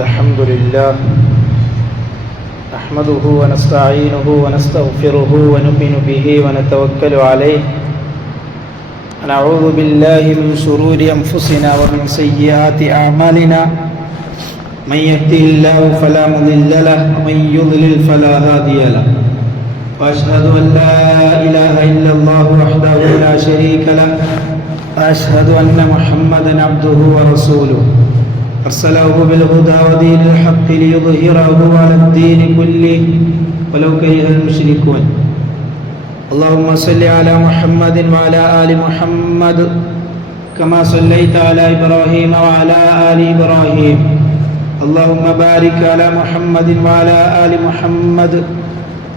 الحمد لله نحمده ونستعينه ونستغفره ونؤمن به ونتوكل عليه ونعوذ بالله من شرور أنفسنا ومن سيئات أعمالنا من يهده الله فلا مضل له ومن يضلل فلا هادي له وأشهد أن لا إله إلا الله وحده لا شريك له وأشهد أن محمدا عبده ورسوله أرسله بالهدى ودين الحق ليظهره على الدين كله ولو كره المشركون اللهم صل على محمد وعلى آل محمد كما صليت على إبراهيم وعلى آل إبراهيم اللهم بارك على محمد وعلى آل محمد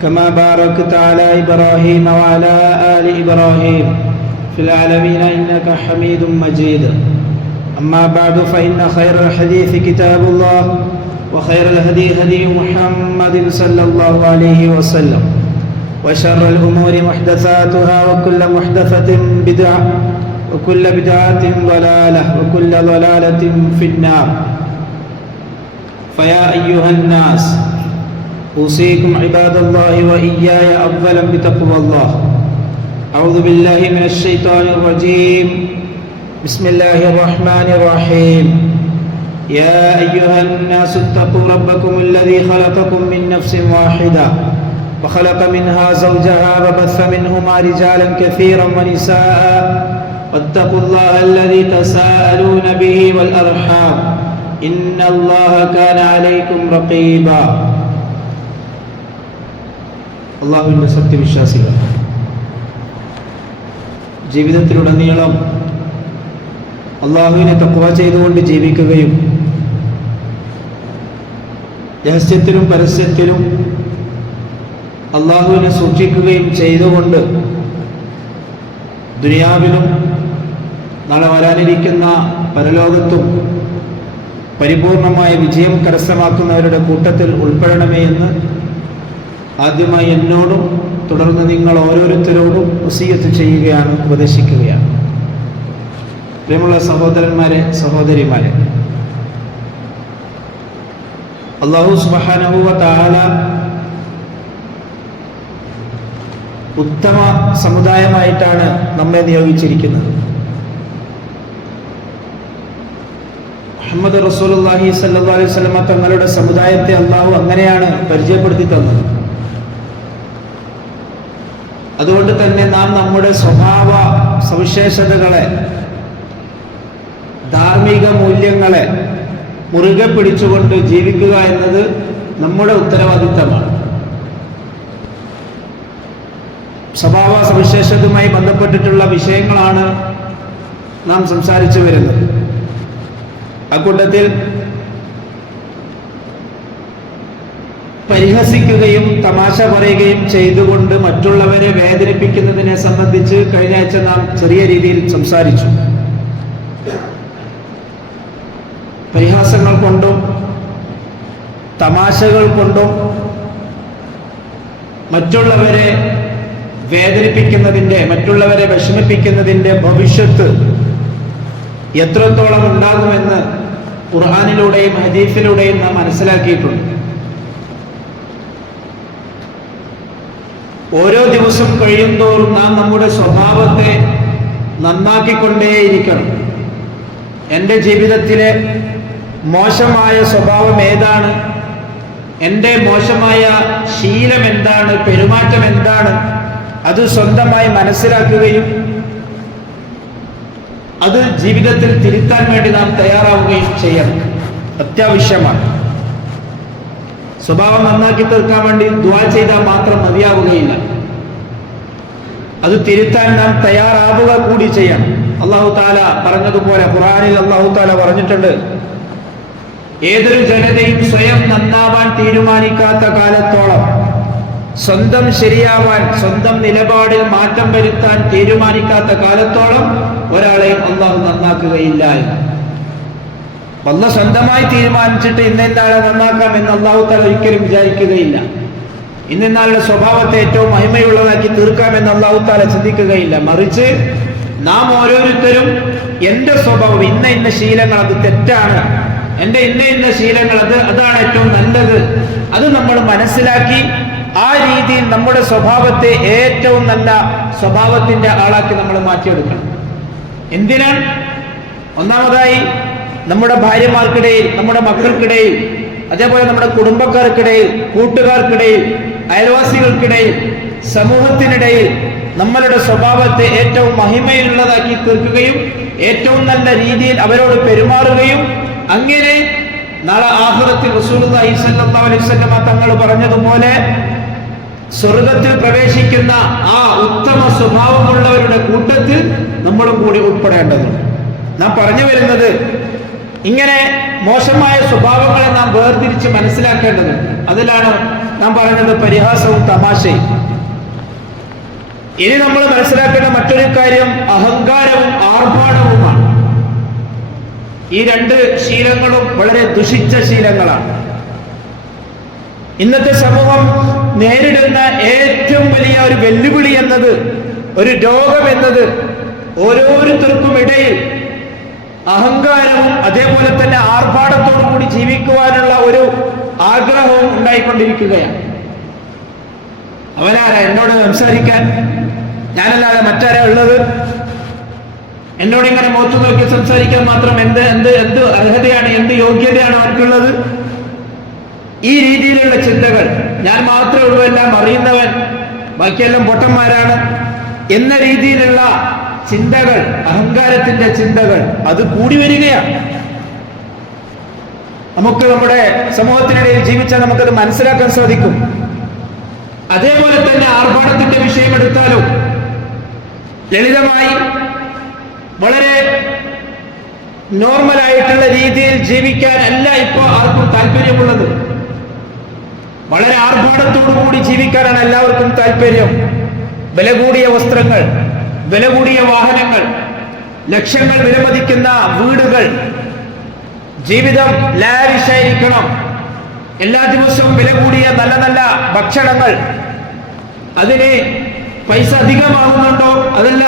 كما باركت على إبراهيم وعلى آل إبراهيم في العالمين إنك حميد مجيد أما بعد فإن خير الحديث كتاب الله وخير الهدي هدي محمد صلى الله عليه وسلم وشر الأمور محدثاتها وكل محدثة بدعة وكل بدعة ضلالة وكل ضلالة في النار فيا أيها الناس أوصيكم عباد الله وإياي أولا بتقوى الله أعوذ بالله من الشيطان الرجيم بسم الله الرحمن الرحيم يا أيها الناس اتقوا ربكم الذي خلقكم من نفس واحدة وخلق منها زوجها وبث منهما رجالا كثيرا ونساء واتقوا الله الذي تساءلون به والأرحام إن الله كان عليكم رقيبا അല്ലാഹുവിന്റെ സത്യവിശ്വാസികൾ ജീവിതത്തിലുടനീളം അല്ലാഹുവിനെ തഖ്വ ചെയ്തുകൊണ്ട് ജീവിക്കുകയും രഹസ്യത്തിലും പരസ്യത്തിലും അല്ലാഹുവിനെ സൂക്ഷിക്കുകയും ചെയ്തുകൊണ്ട് ദുനിയാവിലും നാളെ വരാനിരിക്കുന്ന പരലോകത്തും പരിപൂർണമായ വിജയം കരസ്ഥമാക്കുന്നവരുടെ കൂട്ടത്തിൽ ഉൾപ്പെടണമേ എന്ന് ആദ്യമായി എന്നോടും തുടർന്ന് നിങ്ങൾ ഓരോരുത്തരോടും വസിയത്ത് ചെയ്യുകയാണ്, ഉപദേശിക്കുകയാണ്. പ്രിയമുള്ള സഹോദരന്മാരെ, സഹോദരിമാരെ, അല്ലാഹു സുബ്ഹാനഹു വ തആല ഉത്തമ സമുദായമായിട്ടാണ് നമ്മെ നിയോഗിച്ചിരിക്കുന്നത്. മുഹമ്മദ് റസൂലുള്ളാഹി സ്വല്ലല്ലാഹു അലൈഹി വസല്ലം തങ്ങളുടെ സമുദായത്തെ അല്ലാഹു അങ്ങനെയാണ് പരിചയപ്പെടുത്തി തന്നത്. അതുകൊണ്ട് തന്നെ നാം നമ്മുടെ സ്വഭാവ സവിശേഷതകളെ, ധാർമ്മിക മൂല്യങ്ങളെ മുറുകെ പിടിച്ചുകൊണ്ട് ജീവിക്കുക എന്നത് നമ്മുടെ ഉത്തരവാദിത്തമാണ്. സ്വഭാവ സവിശേഷതയുമായി ബന്ധപ്പെട്ടിട്ടുള്ള വിഷയങ്ങളാണ് നാം സംസാരിച്ചു വരുന്നത്. അക്കൂട്ടത്തിൽ പരിഹസിക്കുകയും തമാശ പറയുകയും ചെയ്തുകൊണ്ട് മറ്റുള്ളവരെ വേദനിപ്പിക്കുന്നതിനെ സംബന്ധിച്ച് കഴിഞ്ഞ ആഴ്ച നാം ചെറിയ രീതിയിൽ സംസാരിച്ചു. പരിഹാസങ്ങൾ കൊണ്ടും തമാശകൾ കൊണ്ടും മറ്റുള്ളവരെ വേദനിപ്പിക്കുന്നതിൻ്റെ, മറ്റുള്ളവരെ വിഷമിപ്പിക്കുന്നതിൻ്റെ ഭവിഷ്യത്ത് എത്രത്തോളം ഉണ്ടാകുമെന്ന് ഖുർആനിലൂടെയും ഹദീസിലൂടെയും നാം മനസ്സിലാക്കിയിട്ടുണ്ട്. ഓരോ ദിവസം കഴിയുന്തോറും നാം നമ്മുടെ സ്വഭാവത്തെ നന്നാക്കിക്കൊണ്ടേയിരിക്കണം. എൻ്റെ ജീവിതത്തിലെ മോശമായ സ്വഭാവം ഏതാണ്, എൻ്റെ മോശമായ ശീലം എന്താണ്, പെരുമാറ്റം എന്താണ്, അത് സ്വന്തമായി മനസ്സിലാക്കുകയും അത് ജീവിതത്തിൽ തിരുത്താൻ വേണ്ടി നാം തയ്യാറാവുകയും ചെയ്യണം. അത്യാവശ്യമാണ്. സ്വഭാവം നന്നാക്കി തീർക്കാൻ വേണ്ടി ദുആ ചെയ്താൽ മാത്രം മതിയാവുകയില്ല. അത് തിരുത്താൻ നാം തയ്യാറാവുക കൂടി ചെയ്യണം. അല്ലാഹു തആല പറഞ്ഞതുപോലെ ഖുർആനിൽ അല്ലാഹു തആല പറഞ്ഞിട്ടുണ്ട്, ഏതൊരു ജനതയും സ്വയം നന്നാവാൻ തീരുമാനിക്കാത്ത കാലത്തോളം, സ്വന്തം ശരിയാവാൻ, സ്വന്തം നിലപാടിൽ മാറ്റം വരുത്താൻ തീരുമാനിക്കാത്ത കാലത്തോളം ഒരാളെയും അല്ലാഹു നന്നാക്കുകയില്ല. അല്ലാഹു സ്വന്തമായി തീരുമാനിച്ചിട്ട് ഇന്നെന്നാളെ നന്നാക്കാം എന്ന് അല്ലാഹു തആല ഒരിക്കലും വിചാരിക്കുകയില്ല. ഇന്നെന്നാളുടെ സ്വഭാവത്തെ ഏറ്റവും മഹിമയുള്ളതാക്കി തീർക്കാമെന്ന് അല്ലാഹു തആല ചിന്തിക്കുകയില്ല. മറിച്ച് നാം ഓരോരുത്തരും എൻ്റെ സ്വഭാവം, ഇന്ന ശീലങ്ങൾ അത് തെറ്റാണ്, എൻ്റെ ഇന്ന ശീലങ്ങൾ, അതാണ് ഏറ്റവും നല്ലത്. അത് നമ്മൾ മനസ്സിലാക്കി ആ രീതിയിൽ നമ്മുടെ സ്വഭാവത്തെ ഏറ്റവും നല്ല സ്വഭാവത്തിന്റെ ആളാക്കി നമ്മൾ മാറ്റിയെടുക്കണം. എന്തിനാണ്? ഒന്നാമതായി നമ്മുടെ ഭാര്യമാർക്കിടയിൽ, നമ്മുടെ മക്കൾക്കിടയിൽ, അതേപോലെ നമ്മുടെ കുടുംബക്കാർക്കിടയിൽ, കൂട്ടുകാർക്കിടയിൽ, അയൽവാസികൾക്കിടയിൽ, സമൂഹത്തിനിടയിൽ നമ്മളുടെ സ്വഭാവത്തെ ഏറ്റവും മഹിമയുള്ളതാക്കി തീർക്കുകയും ഏറ്റവും നല്ല രീതിയിൽ അവരോട് പെരുമാറുകയും അങ്ങനെ നാളെ ആഖിറത്തിൽ റസൂലുള്ളാഹി സ്വല്ലല്ലാഹു അലൈഹി വസല്ലം തങ്ങൾ പറഞ്ഞതുപോലെ സ്വർഗത്തിൽ പ്രവേശിക്കുന്ന ആ ഉത്തമ സ്വഭാവമുള്ളവരുടെ കൂട്ടത്തിൽ നമ്മളും കൂടി ഉൾപ്പെടേണ്ടതുണ്ട്. നാം പറഞ്ഞു വരുന്നത് ഇങ്ങനെ മോശമായ സ്വഭാവങ്ങളെ നാം വേർതിരിച്ച് മനസ്സിലാക്കേണ്ടതുണ്ട്. അതിലാണ് നാം പറഞ്ഞത് പരിഹാസവും തമാശയും. ഇനി നമ്മൾ മനസ്സിലാക്കേണ്ട മറ്റൊരു കാര്യം അഹങ്കാരവും ആർഭാടവുമാണ്. ഈ രണ്ട് ശീലങ്ങളും വളരെ ദുഷിച്ച ശീലങ്ങളാണ്. ഇന്നത്തെ സമൂഹം നേരിടുന്ന ഏറ്റവും വലിയ ഒരു വെല്ലുവിളി എന്നത്, ഒരു രോഗം എന്നത്, ഓരോരുത്തർക്കും ഇടയിൽ അഹങ്കാരവും അതേപോലെ തന്നെ ആർഭാടത്തോടു കൂടി ജീവിക്കുവാനുള്ള ഒരു ആഗ്രഹവും ഉണ്ടായിക്കൊണ്ടിരിക്കുകയാണ്. അവനാരാ എന്നോട് സംസാരിക്കാൻ? ഞാനല്ലാതെ മറ്റാരാ ഉള്ളത്? എന്നോട് ഇങ്ങനെ മുഖത്ത് നോക്കി സംസാരിക്കാൻ മാത്രം എന്ത് എന്ത് എന്ത് അർഹതയാണ്, എന്ത് യോഗ്യതയാണ് അവർക്കുള്ളത്? ഈ രീതിയിലുള്ള ചിന്തകൾ, ഞാൻ മാത്രമേ ഉള്ളൂ എല്ലാം അറിയുന്നവൻ, ബാക്കിയെല്ലാം പൊട്ടന്മാരാണ് എന്ന രീതിയിലുള്ള ചിന്തകൾ, അഹങ്കാരത്തിന്റെ ചിന്തകൾ, അത് കൂടി വരികയാണ്. നമുക്ക് നമ്മുടെ സമൂഹത്തിനിടയിൽ ജീവിച്ചാൽ നമുക്കത് മനസ്സിലാക്കാൻ സാധിക്കും. അതേപോലെ തന്നെ ആർഭാടത്തിന്റെ വിഷയം എടുത്താലും ലളിതമായി വളരെ നോർമലായിട്ടുള്ള രീതിയിൽ ജീവിക്കാൻ അല്ല ഇപ്പോൾ ആർക്കും താല്പര്യമുള്ളത്. വളരെ ആർഭാടത്തോടുകൂടി ജീവിക്കാനാണ് എല്ലാവർക്കും താല്പര്യം. വില കൂടിയ വസ്ത്രങ്ങൾ, വില കൂടിയ വാഹനങ്ങൾ, ലക്ഷങ്ങൾ വിലമതിക്കുന്ന വീടുകൾ, ജീവിതം ലാവിഷായിരിക്കണം, എല്ലാ ദിവസവും വില കൂടിയ നല്ല നല്ല ഭക്ഷണങ്ങൾ. അതിന് പൈസ അധികമാകുന്നുണ്ടോ, അതല്ല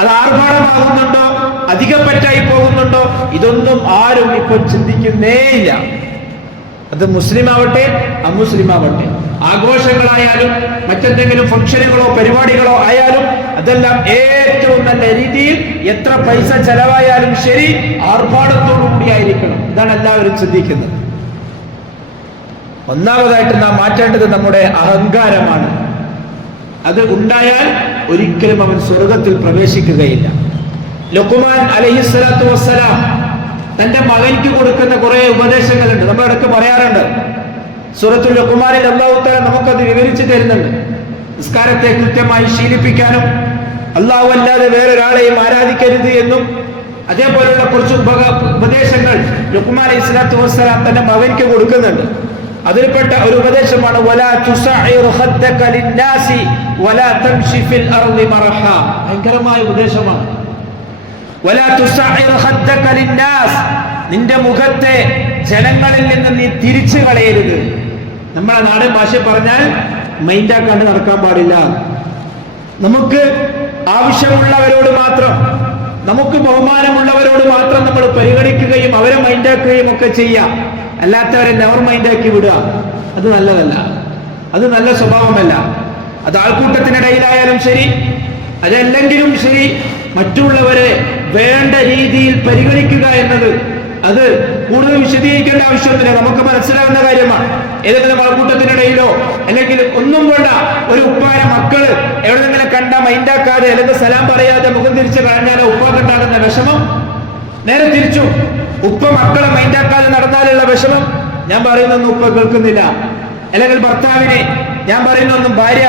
അത് ആർഭാടമാകുന്നുണ്ടോ, അധികപ്പറ്റായി പോകുന്നുണ്ടോ, ഇതൊന്നും ആരും ഇപ്പോൾ ചിന്തിക്കുന്നേയില്ല. അത് മുസ്ലിം ആവട്ടെ അമുസ്ലിം ആവട്ടെ, ആഘോഷങ്ങളായാലും മറ്റെന്തെങ്കിലും ഫംഗ്ഷനുകളോ പരിപാടികളോ ആയാലും അതെല്ലാം ഏറ്റവും നല്ല രീതിയിൽ എത്ര പൈസ ചെലവായാലും ശരി ആർഭാടത്തോടു കൂടിയായിരിക്കണം. ഇതാണ് എല്ലാവരും ചിന്തിക്കുന്നത്. ഒന്നാമതായിട്ട് നാം മാറ്റേണ്ടത് നമ്മുടെ അഹങ്കാരമാണ്. അത് ഉണ്ടായാൽ ഒരിക്കലും അവൻ സ്വർഗത്തിൽ പ്രവേശിക്കുകയില്ല. ലുഖ്മാൻ അലൈഹിസ്സലാത്തു വസ്സലാം തന്റെ മകൻക്ക് കൊടുക്കുന്ന കുറെ ഉപദേശങ്ങളുണ്ട്. നമ്മൾ ഇടയ്ക്ക് പറയാറുണ്ട്. സൂറത്തുൽ ലുഖ്മാനിൽ അല്ലാഹു തആല നമുക്കത് വിവരിച്ചു തരുന്നുണ്ട്. നിസ്കാരത്തെ കൃത്യമായി ശീലിപ്പിക്കാനും അല്ലാഹു അല്ലാതെ വേറൊരാളെയും ആരാധിക്കരുത് എന്നും അതേപോലെയുള്ള കുറച്ച് ഉപദേശങ്ങൾ ലുഖ്മാൻ അലൈഹിസ്സലാത്തു വസ്സലാം തന്റെ മകൻക്ക് കൊടുക്കുന്നുണ്ട്. അതിൽപ്പെട്ട ഒരു ഉപദേശമാണ് വലാ തുസഇർ ഖദ്ദക ലിന്നാസി വലാ തംശി ഫിൽ അർളി മർഹ. ഭയങ്കരമായ ഉപദേശമാണ്. വലാ തുസഇർ ഖദ്ദക ലിന്നാസ്, നിന്റെ മുഖത്തെ ജനങ്ങളിൽ നിന്ന് നീ തിരിച്ചു കളയരുത്. നമ്മളെ നാടൻ ഭാഷ പറഞ്ഞാൽ മൈൻഡാക്കാണ്ട് നടക്കാൻ പാടില്ല. നമുക്ക് ആവശ്യമുള്ളവരോട് മാത്രം, നമുക്ക് ബഹുമാനമുള്ളവരോട് മാത്രം നമ്മൾ പരിഗണിക്കുകയും അവരെ മൈൻഡാക്കുകയും ഒക്കെ ചെയ്യാം. അല്ലാത്തവരെ നെവർ മൈൻഡാക്കി വിടുക, അത് നല്ലതല്ല. അത് നല്ല സ്വഭാവമല്ല. അത് ആൾക്കൂട്ടത്തിനിടയിലായാലും ശരി, അതല്ലെങ്കിലും ശരി, മറ്റുള്ളവരെ വേണ്ട രീതിയിൽ പരിഗണിക്കുക എന്നത് അത് കൂടുതൽ വിശദീകരിക്കേണ്ട ആവശ്യമൊന്നുമില്ല. നമുക്ക് മനസ്സിലാവുന്ന കാര്യമാണ്. ഏതെങ്കിലും ആൾക്കൂട്ടത്തിനിടയിലോ അല്ലെങ്കിൽ ഒന്നും വേണ്ട, ഒരു ഉപ്പാരെ മക്കള് എവിടെന്നെങ്കിലും കണ്ട മൈൻഡാക്കാതെ അല്ലെങ്കിൽ സലാം പറയാതെ മുഖം തിരിച്ച് കളഞ്ഞാലോ ഉപ്പാക്കുണ്ടാകുന്ന വിഷമം നേരെ തിരിച്ചു. ഉപ്പ മക്കളെ മൈൻഡാക്കാതെ നടന്നാലുള്ള വിഷമം ഞാൻ പറയുന്നൊന്നും ഉപ്പ കേൾക്കുന്നില്ല. അല്ലെങ്കിൽ ഭർത്താവിനെ ഞാൻ പറയുന്നൊന്നും ഭാര്യ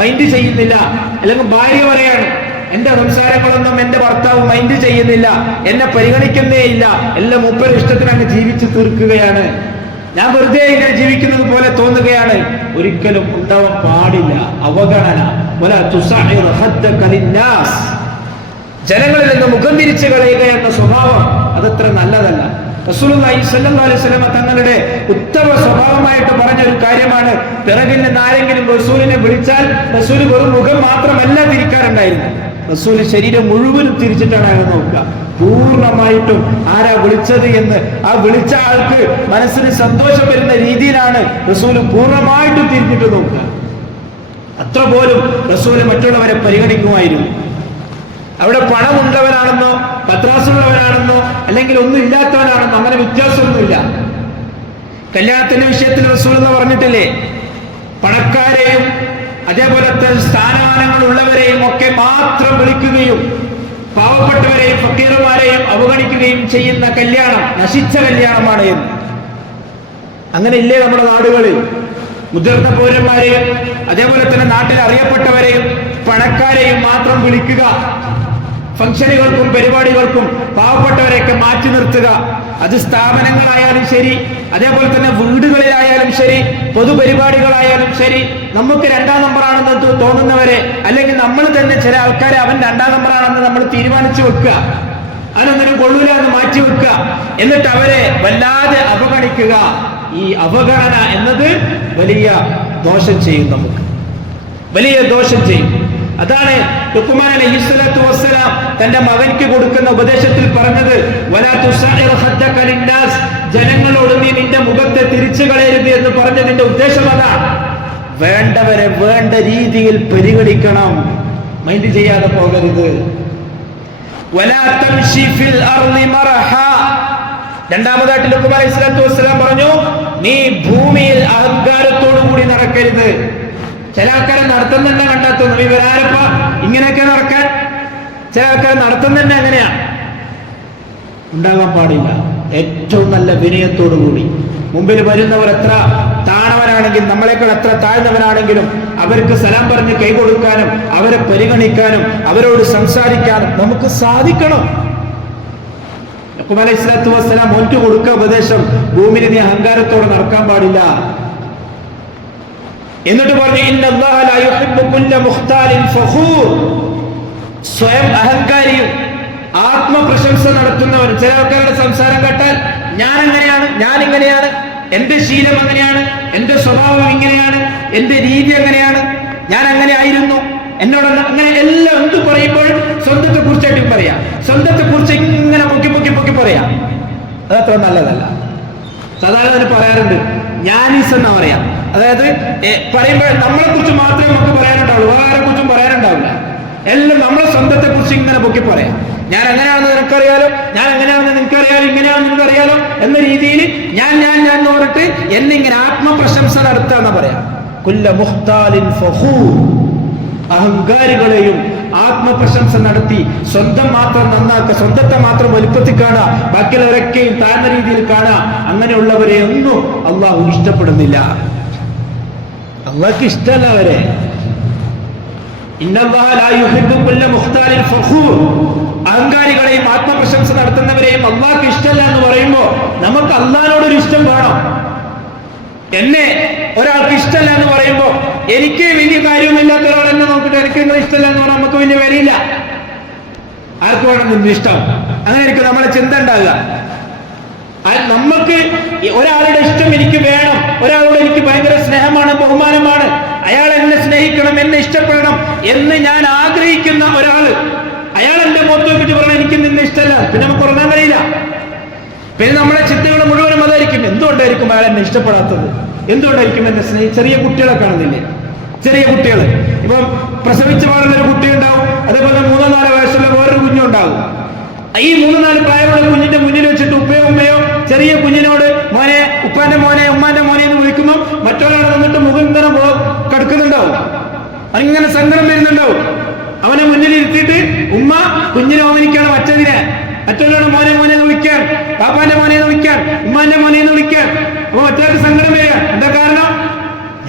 മൈൻഡ് ചെയ്യുന്നില്ല. അല്ലെങ്കിൽ ഭാര്യ പറയാണ് എന്റെ സംസാരങ്ങളൊന്നും എന്റെ ഭർത്താവ് മൈൻഡ് ചെയ്യുന്നില്ല, എന്നെ പരിഗണിക്കുന്നേ ഇല്ല, എല്ലാം മുപ്പത് ഇഷ്ടത്തിന് അങ്ങ് ജീവിച്ചു തീർക്കുകയാണ്, ഞാൻ വെറുതെ ഇങ്ങനെ ജീവിക്കുന്നത് പോലെ തോന്നുകയാണ്. ഒരിക്കലും ഉണ്ടാവാൻ പാടില്ല അവഗണന. ജനങ്ങളിൽ നിന്ന് മുഖം തിരിച്ചു കളയുക എന്ന സ്വഭാവം അതത്ര നല്ലതല്ല. റസൂലുള്ളാഹി സ്വല്ലല്ലാഹു അലൈഹി വസല്ലം തങ്ങളുടെ ഉത്തമ സ്വഭാവമായിട്ട് പറഞ്ഞ ഒരു കാര്യമാണ്, പിറകിൽ നിന്ന് ആരെങ്കിലും റസൂലിനെ വിളിച്ചാൽ റസൂൽ വെറും മുഖം മാത്രമല്ല തിരിക്കാറുണ്ടായിരുന്നു, റസൂൽ ശരീരം മുഴുവനും തിരിച്ചിട്ടാണ് അയാൾ നോക്കുക. പൂർണ്ണമായിട്ടും ആരാ വിളിച്ചത് എന്ന് ആ വിളിച്ച ആൾക്ക് മനസ്സിന് സന്തോഷം വരുന്ന രീതിയിലാണ് റസൂൽ പൂർണ്ണമായിട്ടും തിരിഞ്ഞിട്ട് നോക്കുക. അത്ര പോലും റസൂൽ മറ്റുള്ളവരെ പരിഗണിക്കുമായിരുന്നു. അവിടെ പണമുള്ളവനാണെന്നോ പത്രാസുള്ളവനാണെന്നോ അല്ലെങ്കിൽ ഒന്നും ഇല്ലാത്തവനാണെന്നോ അങ്ങനെ വ്യത്യാസമൊന്നുമില്ല. കല്യാണത്തിന്റെ വിഷയത്തിൽ റസൂൽ എന്ന് പറഞ്ഞിട്ടില്ലേ, പണക്കാരെയും അതേപോലത്തെ സ്ഥാനമാനങ്ങൾ ഉള്ളവരെയും ഒക്കെ മാത്രം വിളിക്കുകയും പാവപ്പെട്ടവരെയും ഫക്കീറുമാരെയും അവഗണിക്കുകയും ചെയ്യുന്ന കല്യാണം നശിച്ച കല്യാണമാണ് എന്ന്. അങ്ങനെ ഇല്ലേ നമ്മുടെ നാടുകളിൽ? മുതിർന്ന പൗരന്മാരെയും അതേപോലെ തന്നെ നാട്ടിൽ അറിയപ്പെട്ടവരെയും പണക്കാരെയും മാത്രം വിളിക്കുക, ഫംഗ്ഷനുകൾക്കും പരിപാടികൾക്കും പാവപ്പെട്ടവരെയൊക്കെ മാറ്റി നിർത്തുക. അത് സ്ഥാപനങ്ങളായാലും ശരി, അതേപോലെ തന്നെ വീടുകളിലായാലും ശരി, പൊതുപരിപാടികളായാലും ശരി, നമുക്ക് 2ാം നമ്പറാണെന്ന് തോന്നുന്നവരെ അല്ലെങ്കിൽ നമ്മൾ തന്നെ ചില ആൾക്കാരെ അവൻ 2ാം നമ്പറാണെന്ന് നമ്മൾ തീരുമാനിച്ചു വെക്കുക, അതിനൊന്നിനും കൊള്ളൂല എന്ന് മാറ്റി വെക്കുക, എന്നിട്ട് അവരെ വല്ലാതെ അവഗണിക്കുക. ഈ അവഗണന എന്നത് വലിയ ദോഷം ചെയ്യും, നമുക്ക് വലിയ ദോഷം ചെയ്യും. അതാണ് ലുഖ്മാൻ അലൈഹിസ്സലാത്തു വസ്സലാം തന്റെ മകൻക്ക് കൊടുക്കുന്ന ഉപദേശത്തിൽ പറഞ്ഞത്, വലാ തുസഇർ ഖദ്ദക ലിന്നാസ്, ജനങ്ങളോട് നീ നിന്റെ മുഖത്തെ തിരിച്ചു കളയരുത് എന്ന് പറഞ്ഞതിന്റെ ഉദ്ദേശം അതാണ്. വേണ്ടവരെ വേണ്ട രീതിയിൽ പരിഗണിക്കണം, മൈൻഡ് ചെയ്യാതെ പോകരുത്. വലാ തംശി ഫിൽ അർളി മറഹ, രണ്ടാമതായിട്ട് ലുഖ്മാൻ അലൈഹിസ്സലാത്തു വസ്സലാം പറഞ്ഞു, നീ ഭൂമിയിൽ അഹങ്കാരത്തോടു കൂടി നടക്കരുത്. ചില ആൾക്കാരെ നടത്തുന്ന കണ്ടെത്തുന്നു, ഇവരാരപ്പ ഇങ്ങനെയൊക്കെ നടക്കാൻ? ചില ആൾക്കാരെ നടത്തുന്ന തന്നെ അങ്ങനെയാണ്. ഉണ്ടാകാൻ പാടില്ല. ഏറ്റവും നല്ല വിനയത്തോടു കൂടി മുമ്പിൽ വരുന്നവർ എത്ര താണവനാണെങ്കിൽ, നമ്മളെക്കാൾ എത്ര താഴ്ന്നവനാണെങ്കിലും അവർക്ക് സലാം പറഞ്ഞ് കൈ കൊടുക്കാനും അവരെ പരിഗണിക്കാനും അവരോട് സംസാരിക്കാനും നമുക്ക് സാധിക്കണം. യഖൂബ് അലൈഹിസ്സലാത്തു വസ്സലാം മോൻക്ക് കൊടുക്കുക ഉപദേശം, ഭൂമിയിൽ നീ അഹങ്കാരത്തോടെ നടക്കാൻ പാടില്ല. എന്നിട്ട് പറഞ്ഞു, ഇന്നല്ലാഹ ലാ യുഹിബ്ബു കുല്ല മുഖ്താലിൻ ഫഖൂർ, സ്വയം അഹങ്കാരിയും ആത്മപ്രശംസ നടത്തുന്നവരും. ചില ആൾക്കാരുടെ സംസാരം കേട്ടാൽ ഞാൻ അങ്ങനെയാണ്, ഞാൻ ഇങ്ങനെയാണ്, എന്റെ ശീലം അങ്ങനെയാണ്, എന്റെ സ്വഭാവം ഇങ്ങനെയാണ്, എന്റെ രീതി അങ്ങനെയാണ്, ഞാൻ അങ്ങനെ ആയിരുന്നു, എന്നോട് അങ്ങനെ എല്ലാം എന്ത് പറയുമ്പോഴും സ്വന്തത്തെ കുറിച്ചായിട്ടും പറയാം, സ്വന്തത്തെ കുറിച്ച് ഇങ്ങനെ പൊക്കി പൊക്കി പൊക്കി പറയാം. അതത്ര നല്ലതല്ല. സാധാരണ പറയാറുണ്ട് ഞാനീസ് എന്നാ പറയാം. അതായത് പറയുമ്പോൾ നമ്മളെ കുറിച്ച് മാത്രമേ നമുക്ക് പറയാനുണ്ടാവുള്ളൂ, വേറെ കുറിച്ചും പറയാനുണ്ടാവില്ല. എല്ലാം നമ്മളെ സ്വന്തത്തെ കുറിച്ച് ഇങ്ങനെ പൊക്കി പറയാം. ഞാൻ എങ്ങനെയാണെന്ന് നിനക്കറിയാലോ, ഞാൻ എങ്ങനെയാണെന്ന് നിനക്കറിയാലോ, ഇങ്ങനെയാണെന്ന് നിനക്കറിയാലോ എന്ന രീതിയിൽ ഞാൻ ഞാൻ ഞാൻ എന്ന് പറഞ്ഞിട്ട് എന്നിങ്ങനെ ആത്മപ്രശംസ നടത്താന്ന് പറയാം. കുല്ല മുഖ്താലിൻ ഫഖൂർ, അഹങ്കാരികളെയും ആത്മപ്രശംസ നടത്തി സ്വന്തം മാത്രം നന്നാക്കുക, സ്വന്തത്തെ മാത്രം വലുപ്പത്തിൽ കാണുക, ബാക്കിയുള്ളവരൊക്കെയും താഴ്ന്ന രീതിയിൽ കാണുക. അങ്ങനെയുള്ളവരെ ഒന്നും അള്ളാഹു ഇഷ്ടപ്പെടുന്നില്ല. അള്ളാഹ്ക്ക് ഇഷ്ടമല്ല അവരെ. ഇന്നല്ലാഹ ലാ യുഹിബ്ബു കുല്ല മുഖ്താലിൻ ഫഖൂർ, അഹങ്കാരികളെയും ആത്മപ്രശംസ നടത്തുന്നവരെയും അള്ളാഹ്ക്ക് ഇഷ്ടമല്ല എന്ന് പറയുമ്പോൾ നമുക്ക് അള്ളാഹിനോടൊരു ഇഷ്ടം വേണം. എന്നെ ഒരാൾക്ക് ഇഷ്ടമല്ല എന്ന് പറയുമ്പോൾ എനിക്ക് വലിയ കാര്യവുമില്ലാത്ത ഒരാൾ എന്നെ നോക്കിയിട്ട് എനിക്ക് നിങ്ങൾ ഇഷ്ടമല്ല എന്ന് പറഞ്ഞാൽ നമുക്ക് വലിയ വരില്ല. ആർക്ക് വേണം നിന്ന് ഇഷ്ടം? അങ്ങനെ എനിക്ക് നമ്മളെ ചിന്ത ഉണ്ടാകുക. നമുക്ക് ഒരാളുടെ ഇഷ്ടം എനിക്ക് വേണം, ഒരാളോട് എനിക്ക് ഭയങ്കര സ്നേഹമാണ്, ബഹുമാനമാണ്, അയാൾ എന്നെ സ്നേഹിക്കണം, എന്നെ ഇഷ്ടപ്പെടണം എന്ന് ഞാൻ ആഗ്രഹിക്കുന്ന ഒരാള്, അയാൾ എന്റെ മുഖത്ത് നോക്കിയിട്ട് പറഞ്ഞാൽ എനിക്ക് നിന്നെ ഇഷ്ടമല്ല, പിന്നെ നമുക്ക് ഉറങ്ങാൻ കഴിയില്ല. പിന്നെ നമ്മളെ ചിന്തകൾ മുഴുവനും അതായിരിക്കും, എന്തുകൊണ്ടായിരിക്കും അയാൾ എന്നെ ഇഷ്ടപ്പെടാത്തത്, എന്തുകൊണ്ടായിരിക്കും എന്നെ ചെറിയ കുട്ടികളെ കാണുന്നില്ലേ, ചെറിയ കുട്ടികൾ ഇപ്പം പ്രസവിച്ച് വളർന്നൊരു കുട്ടി ഉണ്ടാവും, അതേപോലെ 3-4 വയസ്സുള്ള വേറൊരു കുഞ്ഞുണ്ടാവും. ഈ 3-4 പ്രായമുള്ള കുഞ്ഞിന്റെ മുന്നിൽ വെച്ചിട്ട് ഉപ്പയോ ഉമ്മയോ ചെറിയ കുഞ്ഞിനോട് മോനെ, ഉപ്പാന്റെ മോനെ, ഉമ്മാന്റെ മോനെ എന്ന് വിളിക്കുമ്പോൾ മറ്റൊരാൾ വന്നിട്ട് മുഖം ഇങ്ങനെ കടുക്കുന്നുണ്ടാവും, അങ്ങനെ സങ്കടം വരുന്നുണ്ടാവും. അവനെ മുന്നിൽ ഇരുത്തിയിട്ട് ഉമ്മ കുഞ്ഞിനെ ഓമനിക്കാണ് മറ്റൊരാളോട് മോനെ മോനെ എന്ന് വിളിക്കാൻ, പാപ്പാന്റെ മോനെ എന്ന് വിളിക്കാൻ, ഉമ്മാന്റെ മോനെ എന്ന് വിളിക്കാൻ. അപ്പൊ മറ്റൊരാൾക്ക് സങ്കടം വരിക. എന്താ കാരണം?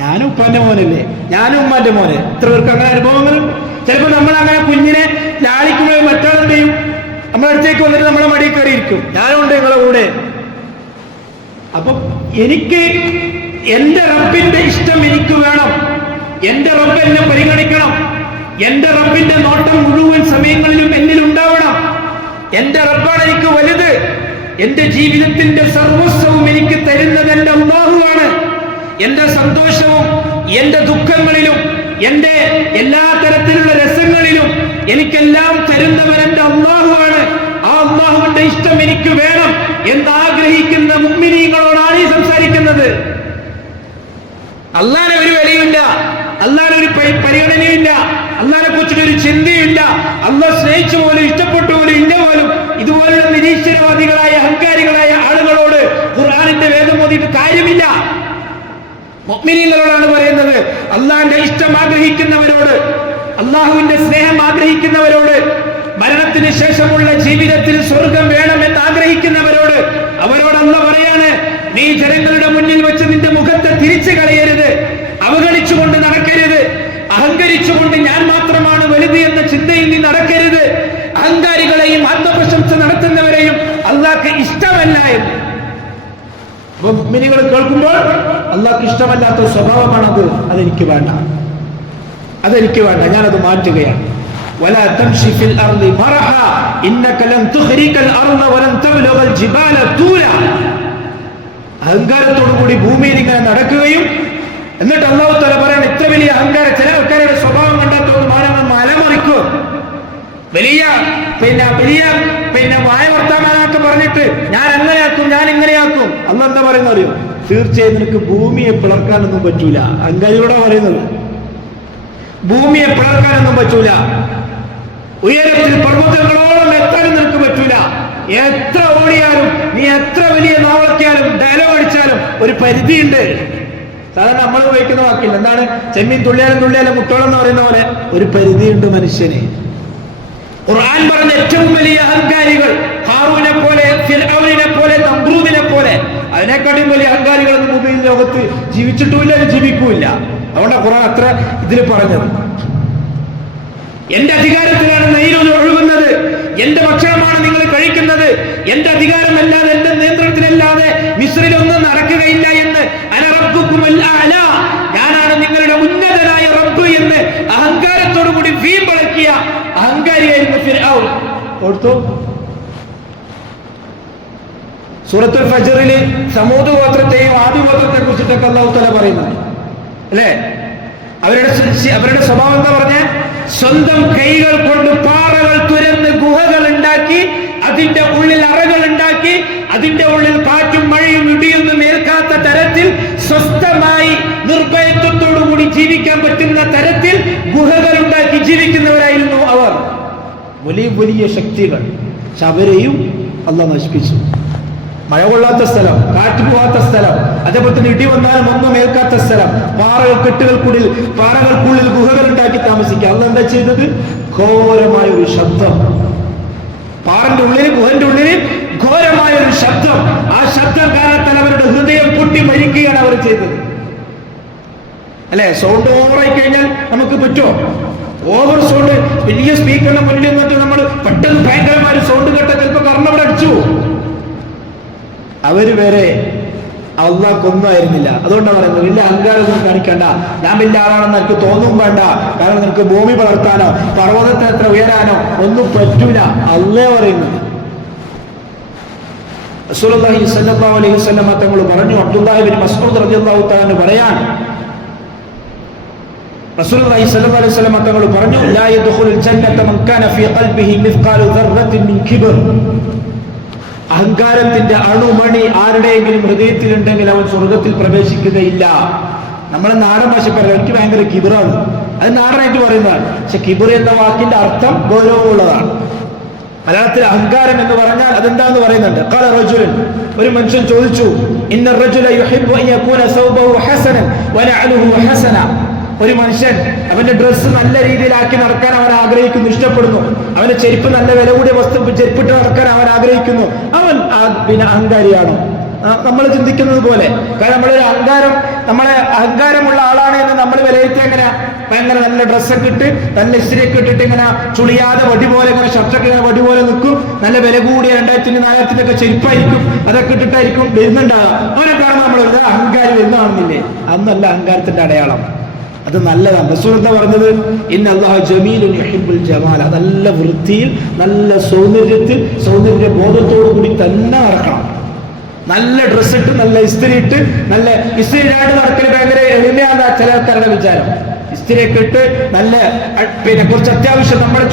ഞാനും ഉപ്പാന്റെ മോനല്ലേ, ഞാനും ഉമ്മാന്റെ മോനെ. എത്ര പേർക്ക് അങ്ങനെ അനുഭവങ്ങൾ? ചിലപ്പോൾ നമ്മൾ അങ്ങനെ കുഞ്ഞിനെ ലാളിക്കുമ്പോൾ മറ്റൊരാളെന്ത് ചെയ്യും? നമ്മുടെ അടുത്തേക്ക് വന്നിട്ട് നമ്മളെ മടിയിൽ കയറിയിരിക്കും, ഞാനും ഉണ്ട് നിങ്ങളെ കൂടെ. അപ്പൊ എനിക്ക് എന്റെ റബ്ബിന്റെ ഇഷ്ടം എനിക്ക് വേണം, എന്റെ റബ്ബ് എന്നെ പരിഗണിക്കണം, എന്റെ റബ്ബിന്റെ നോട്ടം മുഴുവൻ സമയങ്ങളിലും എന്നിൽ ഉണ്ടാവണം. എന്റെ റബ്ബാണ് എനിക്ക് വലുത്, എന്റെ ജീവിതത്തിന്റെ സർവസ്വവും എനിക്ക് തരുന്നത് എന്റെ അല്ലാഹുവാണ്. എന്റെ സന്തോഷവും എന്റെ ദുഃഖങ്ങളിലും എന്റെ എല്ലാ തരത്തിലുള്ള രസങ്ങളിലും എനിക്കെല്ലാം തരുന്നവൻ എന്റെ അല്ലാഹുവാണ്. ആ അല്ലാഹുവിന്റെ ഇഷ്ടം എനിക്ക് വേണം എന്നാഗ്രഹിക്കുന്ന മുഅ്മിനീങ്ങളോടാണ് ഈ സംസാരിക്കുന്നത്. അല്ലാഹുവിന് ഒരു വിലയില്ല, അല്ലാഹുവിന് ഒരു പരിഗണനയില്ല, അല്ലാഹുവിനെ കുറിച്ചിട്ട് ഒരു ചിന്തയില്ല. അല്ലാഹു സ്നേഹിച്ചു പോലും ഇഷ്ടപ്പെട്ടു പോലും ഇല്ല പോലും ഇതുപോലുള്ള നിരീശ്വരവാദികളായ അഹങ്കാരികളായ ആളുകളോട് ഖുർആനിന്റെ വേദം ഓതിയിട്ട് കാര്യമില്ല. മുഅ്മിനീങ്ങളോടാണ് പറയുന്നത്. അല്ലാഹുവിന്റെ ഇഷ്ടം ആഗ്രഹിക്കുന്നവരോട്, അല്ലാഹുവിന്റെ സ്നേഹം ആഗ്രഹിക്കുന്നവരോട്, മരണത്തിന് ശേഷമുള്ള ജീവിതത്തിൽ സ്വർഗം വേണമെന്ന് ആഗ്രഹിക്കുന്നവരോട്, അവരോട് അല്ലാഹു പറയാണ്, നീ ജനങ്ങളുടെ മുന്നിൽ വെച്ച് നിന്റെ മുഖത്തെ തിരിച്ചു കളയരുത്, അവഗണിച്ചുകൊണ്ട് നടക്കരുത്, അഹങ്കരിച്ചുകൊണ്ട് ഞാൻ മാത്രമാണ് വലുത് എന്ന ചിന്തയിൽ നീ നടക്കരുത്. അഹങ്കാരികളെയും ആത്മപ്രശംസ നടത്തുന്നവരെയും അല്ലാഹ്ക്ക് ഇഷ്ടമല്ല എന്ന്. അപ്പൊ മുഅ്മിനീങ്ങൾ കേൾക്കുമ്പോൾ അല്ലാഹ്ക്ക് ഇഷ്ടമല്ലാത്ത സ്വഭാവമാണത്, അതെനിക്ക് വേണ്ട, അതെനിക്ക് വേണ്ട, ഞാനത് മാറ്റുകയാണ്. ولا تمشي في الارض مرحا انك لن تخرق الارض ولن تبلغ الجبال طولا. അഹങ്കാരത്തോടു കൂടി ഭൂമിയിൽ ഇങ്ങനെ നടക്കുകയും എന്നിട്ട് അല്ലാഹു തആല പറയുന്നത്, ഇത്ര വലിയ അഹങ്കാരം, ചില ആൾക്കാരുടെ സ്വഭാവം കണ്ടാത്തോണ്ട് മലമറിക്കും, വലിയ വായ വർത്തമാനമൊക്കെ പറഞ്ഞിട്ട് ഞാൻ അങ്ങനെയാക്കും, ഞാൻ ഇങ്ങനെയാക്കും. അല്ലാഹു എന്താ പറയുന്നത് അറിയോ? തീർച്ചയായും നിനക്ക് ഭൂമിയെ പിളർക്കാനൊന്നും പറ്റൂല. അഹങ്കാരിയോടെ പറയുന്നത്, ഭൂമിയെ പിളർക്കാനൊന്നും പറ്റൂല, ഉയരത്തിൽ പർവ്വതങ്ങളോളം എത്താനും നിനക്ക് പറ്റൂല. എത്ര ഓടിയാലും, നീ എത്ര വലിയ നാവളക്കിയാലും, ഡയലോഗ് അടിച്ചാലും ഒരു പരിധിയുണ്ട്. സാധാരണ നമ്മൾ ഉപയോഗിക്കുന്ന വാക്കില്ല, എന്താണ്? ചെമ്മീൻ തുള്ളിയാലും തുള്ളിയാലും മുട്ടോളം എന്ന് പറയുന്ന പോലെ ഒരു പരിധിയുണ്ട് മനുഷ്യന്. ഖുർആൻ പറഞ്ഞ ഏറ്റവും വലിയ അഹങ്കാരികൾ ഹാറൂനെ പോലെ, ഫിർഔനെ പോലെ, നമ്രൂദിനെ പോലെ, അതിനെക്കാട്ടും വലിയ അഹങ്കാരികളൊന്നും ഭൂമിയിൽ ലോകത്ത് ജീവിച്ചിട്ടുമില്ല, ജീവിക്കൂല്ല. അതുകൊണ്ട് ഖുർആൻ അത്ര ഇതിൽ പറഞ്ഞത്. എന്റെ അധികാരത്തിലാണ് നൈൽ ഒഴുകുന്നത്, എന്റെ ഭക്ഷണമാണ് നിങ്ങൾ കഴിക്കുന്നത്, എന്റെ അധികാരമല്ലാതെ, എന്റെ നിയന്ത്രണത്തിലല്ലാതെ മിസ്രിലൊന്നും നടക്കുകയില്ല എന്ന്, അന റബ്ബുക്കുമുൽ അഅ്ലാ, ഞാനാണ് നിങ്ങളുടെ ഉന്നതനായ റബ്ബ് എന്ന് അഹങ്കാരത്തോടു കൂടി വീമ്പളക്കിയ അഹങ്കാരിയായിരുന്നു ഫിർഔൻ. ഓർത്തു സൂറത്തുൽ ഫജ്റിൽ സമൂദ് ഗോത്രത്തെയും ആദി ഗോത്രത്തെ കുറിച്ചിട്ടൊക്കെ അല്ലാഹു തആല പറയുന്നുണ്ട് അല്ലേ? അവരുടെ സ്വഭാവം എന്താ പറഞ്ഞ? സ്വന്തം കൈകൾ കൊണ്ട് പാറകൾ തുരന്ന് ഗുഹകൾ ഉണ്ടാക്കി, അതിന്റെ ഉള്ളിൽ അറകൾ ഉണ്ടാക്കി, അതിന്റെ ഉള്ളിൽ കാറ്റും മഴയും ഇടിയൊന്നും ഏൽക്കാത്ത തരത്തിൽ സ്വസ്ഥമായി നിർഭയത്വത്തോടുകൂടി ജീവിക്കാൻ പറ്റുന്ന തരത്തിൽ ഗുഹകൾ ഉണ്ടാക്കി ജീവിക്കുന്നവരായിരുന്നു അവർ. വലിയ വലിയ ശക്തികൾ. പക്ഷെ അവരെയും അല്ലാഹു നശിപ്പിച്ചു. മഴ കൊള്ളാത്ത സ്ഥലം, കാറ്റ് പോകാത്ത സ്ഥലം, അതേപോലെ തന്നെ ഇടി വന്നാലും ഒന്നും ഏൽക്കാത്ത സ്ഥലം, പാറകൾക്കുള്ളിൽ ഗുഹകൾ ഉണ്ടാക്കി താമസിക്കുക. അല്ലാഹു എന്താ ചെയ്തത്? ഘോരമായ ഒരു ശബ്ദം, പാറന്റെ ഉള്ളിൽ, ഗുഹന്റെ ഉള്ളിൽ ഘോരമായ ഒരു ശബ്ദം. ആ ശബ്ദം കാരണത്താൽ അവരുടെ ഹൃദയം പൊട്ടി മരിക്കുകയാണ് അവർ ചെയ്തത്. അല്ലെ? സൗണ്ട് ഓവറായി കഴിഞ്ഞാൽ നമുക്ക് പറ്റുമോ? ഓവർ സൗണ്ട്, വലിയ സ്പീക്കറിന്റെ മുന്നിൽ നിന്നിട്ട് നമ്മൾ പെട്ടെന്ന് ഭയങ്കരമായ സൗണ്ട് കേട്ടാൽ ചിലപ്പോൾ കർണവിടെ അടിച്ചു. അവര് വരെ അള്ളാഹ്ക്ക് ഒന്നുമായിരുന്നില്ല. അതുകൊണ്ടാണ് പറയുന്നത്, വലിയ അഹങ്കാരം കാണിക്കണ്ട, ഞാൻ വലിയ ആളാണെന്ന് എനിക്ക് തോന്നും വേണ്ട. കാരണം നിനക്ക് ഭൂമി വളർത്താനോ പർവ്വതത്തെ എത്ര ഉയരാനോ ഒന്നും പറ്റൂല. അള്ളാഹ് പറയുന്നത്. റസൂലുള്ളാഹി സ്വല്ലല്ലാഹു അലൈഹി വസല്ലം തങ്ങൾ പറഞ്ഞു, അബ്ദുല്ലാഹി ഇബ്നു മസ്ഊദ് റളിയല്ലാഹു തആല പറയാൻ, റസൂലുള്ളാഹി സ്വല്ലല്ലാഹു അലൈഹി വസല്ലം തങ്ങൾ പറഞ്ഞു, ലാ യദ്ഖുലുൽ ജന്നത മൻ കാന ഫീ ഖൽബിഹി മിസ്ഖാലു ദർറത്തിൻ മിൻ കിബ്ർ. അഹങ്കാരത്തിന്റെ അണുമണി ആരുടെയെങ്കിലും ഹൃദയത്തിലുണ്ടെങ്കിൽ അവൻ സ്വർഗത്തിൽ പ്രവേശിക്കുകയില്ല. നമ്മൾ നാടൻ ഭാഷ പറയാം, എനിക്ക് ഭയങ്കര കിബിറാണ്, അത് നാടനായിട്ട് പറയുന്നതാണ്. പക്ഷെ കിബിർ എന്ന വാക്കിന്റെ അർത്ഥം ഗൗരവമുള്ളതാണ്. മലയാളത്തിൽ അഹങ്കാരം എന്ന് പറഞ്ഞാൽ അതെന്താന്ന് പറയുന്നുണ്ട്. ഖാല റജുലുൻ, ഒരു മനുഷ്യൻ ചോദിച്ചു, ഇന്ന റജുല യുഹിബ്ബു അൻ യകൂന സൗബഹു ഹസനൻ വനഅലുഹു ഹസന. ഒരു മനുഷ്യൻ അവന്റെ ഡ്രസ്സ് നല്ല രീതിയിലാക്കി നടക്കാൻ അവൻ ആഗ്രഹിക്കുന്നു, ഇഷ്ടപ്പെടുന്നു. അവന്റെ ചെരുപ്പ് നല്ല വില കൂടിയ വസ്തു ചെരുപ്പിട്ട് നടക്കാൻ അവൻ ആഗ്രഹിക്കുന്നു. അവൻ പിന്നെ അഹങ്കാരിയാണോ? നമ്മൾ ചിന്തിക്കുന്നത് പോലെ. കാരണം നമ്മളെ അഹങ്കാരമുള്ള ആളാണ് എന്ന് നമ്മൾ വിലയിരുത്തി എങ്ങനെയാ? ഭയങ്കര നല്ല ഡ്രസ്സൊക്കെ ഇട്ട്, നല്ല ഇസ്തിരിയൊക്കെ ഇട്ടിട്ട്, ഇങ്ങനെ ചുളിയാതെ വടി പോലെ, ഇങ്ങനെ ഷർട്ടൊക്കെ ഇങ്ങനെ വടി പോലെ നിൽക്കും. നല്ല വില കൂടിയ 2000-4000 ചെരുപ്പായിരിക്കും, അതൊക്കെ ഇട്ടിട്ടായിരിക്കും വരുന്നുണ്ടാകുക. അവനെ കാണുമ്പോൾ നമ്മൾ അഹങ്കാരി എന്ന് കാണുന്നില്ലേ? അന്നല്ല അഹങ്കാരത്തിന്റെ അടയാളം, അത് നല്ലതാണ്. റസൂൽ എന്താ പറഞ്ഞത്? ഇന്ന അല്ലാഹു ജമീലുൻ യുഹിബ്ബുൽ ജമാല. നല്ല വൃത്തിയിൽ, നല്ല സൗന്ദര്യത്തിൽ, സൗന്ദര്യ ബോധത്തോടു കൂടി തന്നെ നടക്കണം. നല്ല ഡ്രസ്സ് ഇട്ട്, നല്ല ഇസ്തിരി ഇട്ട്, നല്ല ഇസ്തിരി ഇടാണ്ട് നടക്കൽ ഭയങ്കര എളിമയാണ് ചില ആൾക്കാരുടെ വിചാരം. ഇസ്തിരിയൊക്കെ ഇട്ട് നല്ല കുറച്ച് അത്യാവശ്യം നമ്മുടെ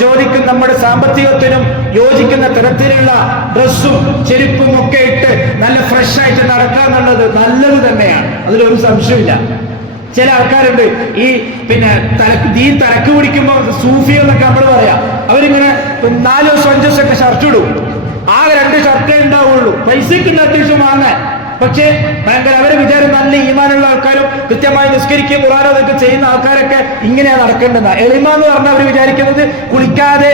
ജോലിക്കും നമ്മുടെ സാമ്പത്തികത്തിനും യോജിക്കുന്ന തരത്തിലുള്ള ഡ്രസ്സും ചെരുപ്പും ഒക്കെ ഇട്ട് നല്ല ഫ്രഷ് ആയിട്ട് നടക്കുക എന്നുള്ളത് നല്ലത് തന്നെയാണ്, അതിലൊരു സംശയമില്ല. ചില ആൾക്കാരുണ്ട് ഈ തലക്ക് പിടിക്കുമ്പോൾ സൂഫി എന്നൊക്കെ നമ്മൾ പറയാം, അവരിങ്ങനെ 4 ദിവസം 5 ദിവസമൊക്കെ ഷർട്ട് ഇടും, ആകെ 2 ഷർട്ടേ ഉണ്ടാവുള്ളൂ, പൈസയ്ക്ക് അത്യാവശ്യം വാങ്ങാൻ. പക്ഷേ ഭയങ്കര അവരെ വിചാരം നല്ല ഈമാനുള്ള ആൾക്കാരും കൃത്യമായി നിസ്കരിക്കുകയും ഖുർആൻ ഓതുകയൊക്കെ ചെയ്യുന്ന ആൾക്കാരൊക്കെ ഇങ്ങനെയാണ് നടക്കേണ്ടത്. എളിമ എന്ന് പറഞ്ഞാൽ അവർ വിചാരിക്കുന്നത് കുളിക്കാതെ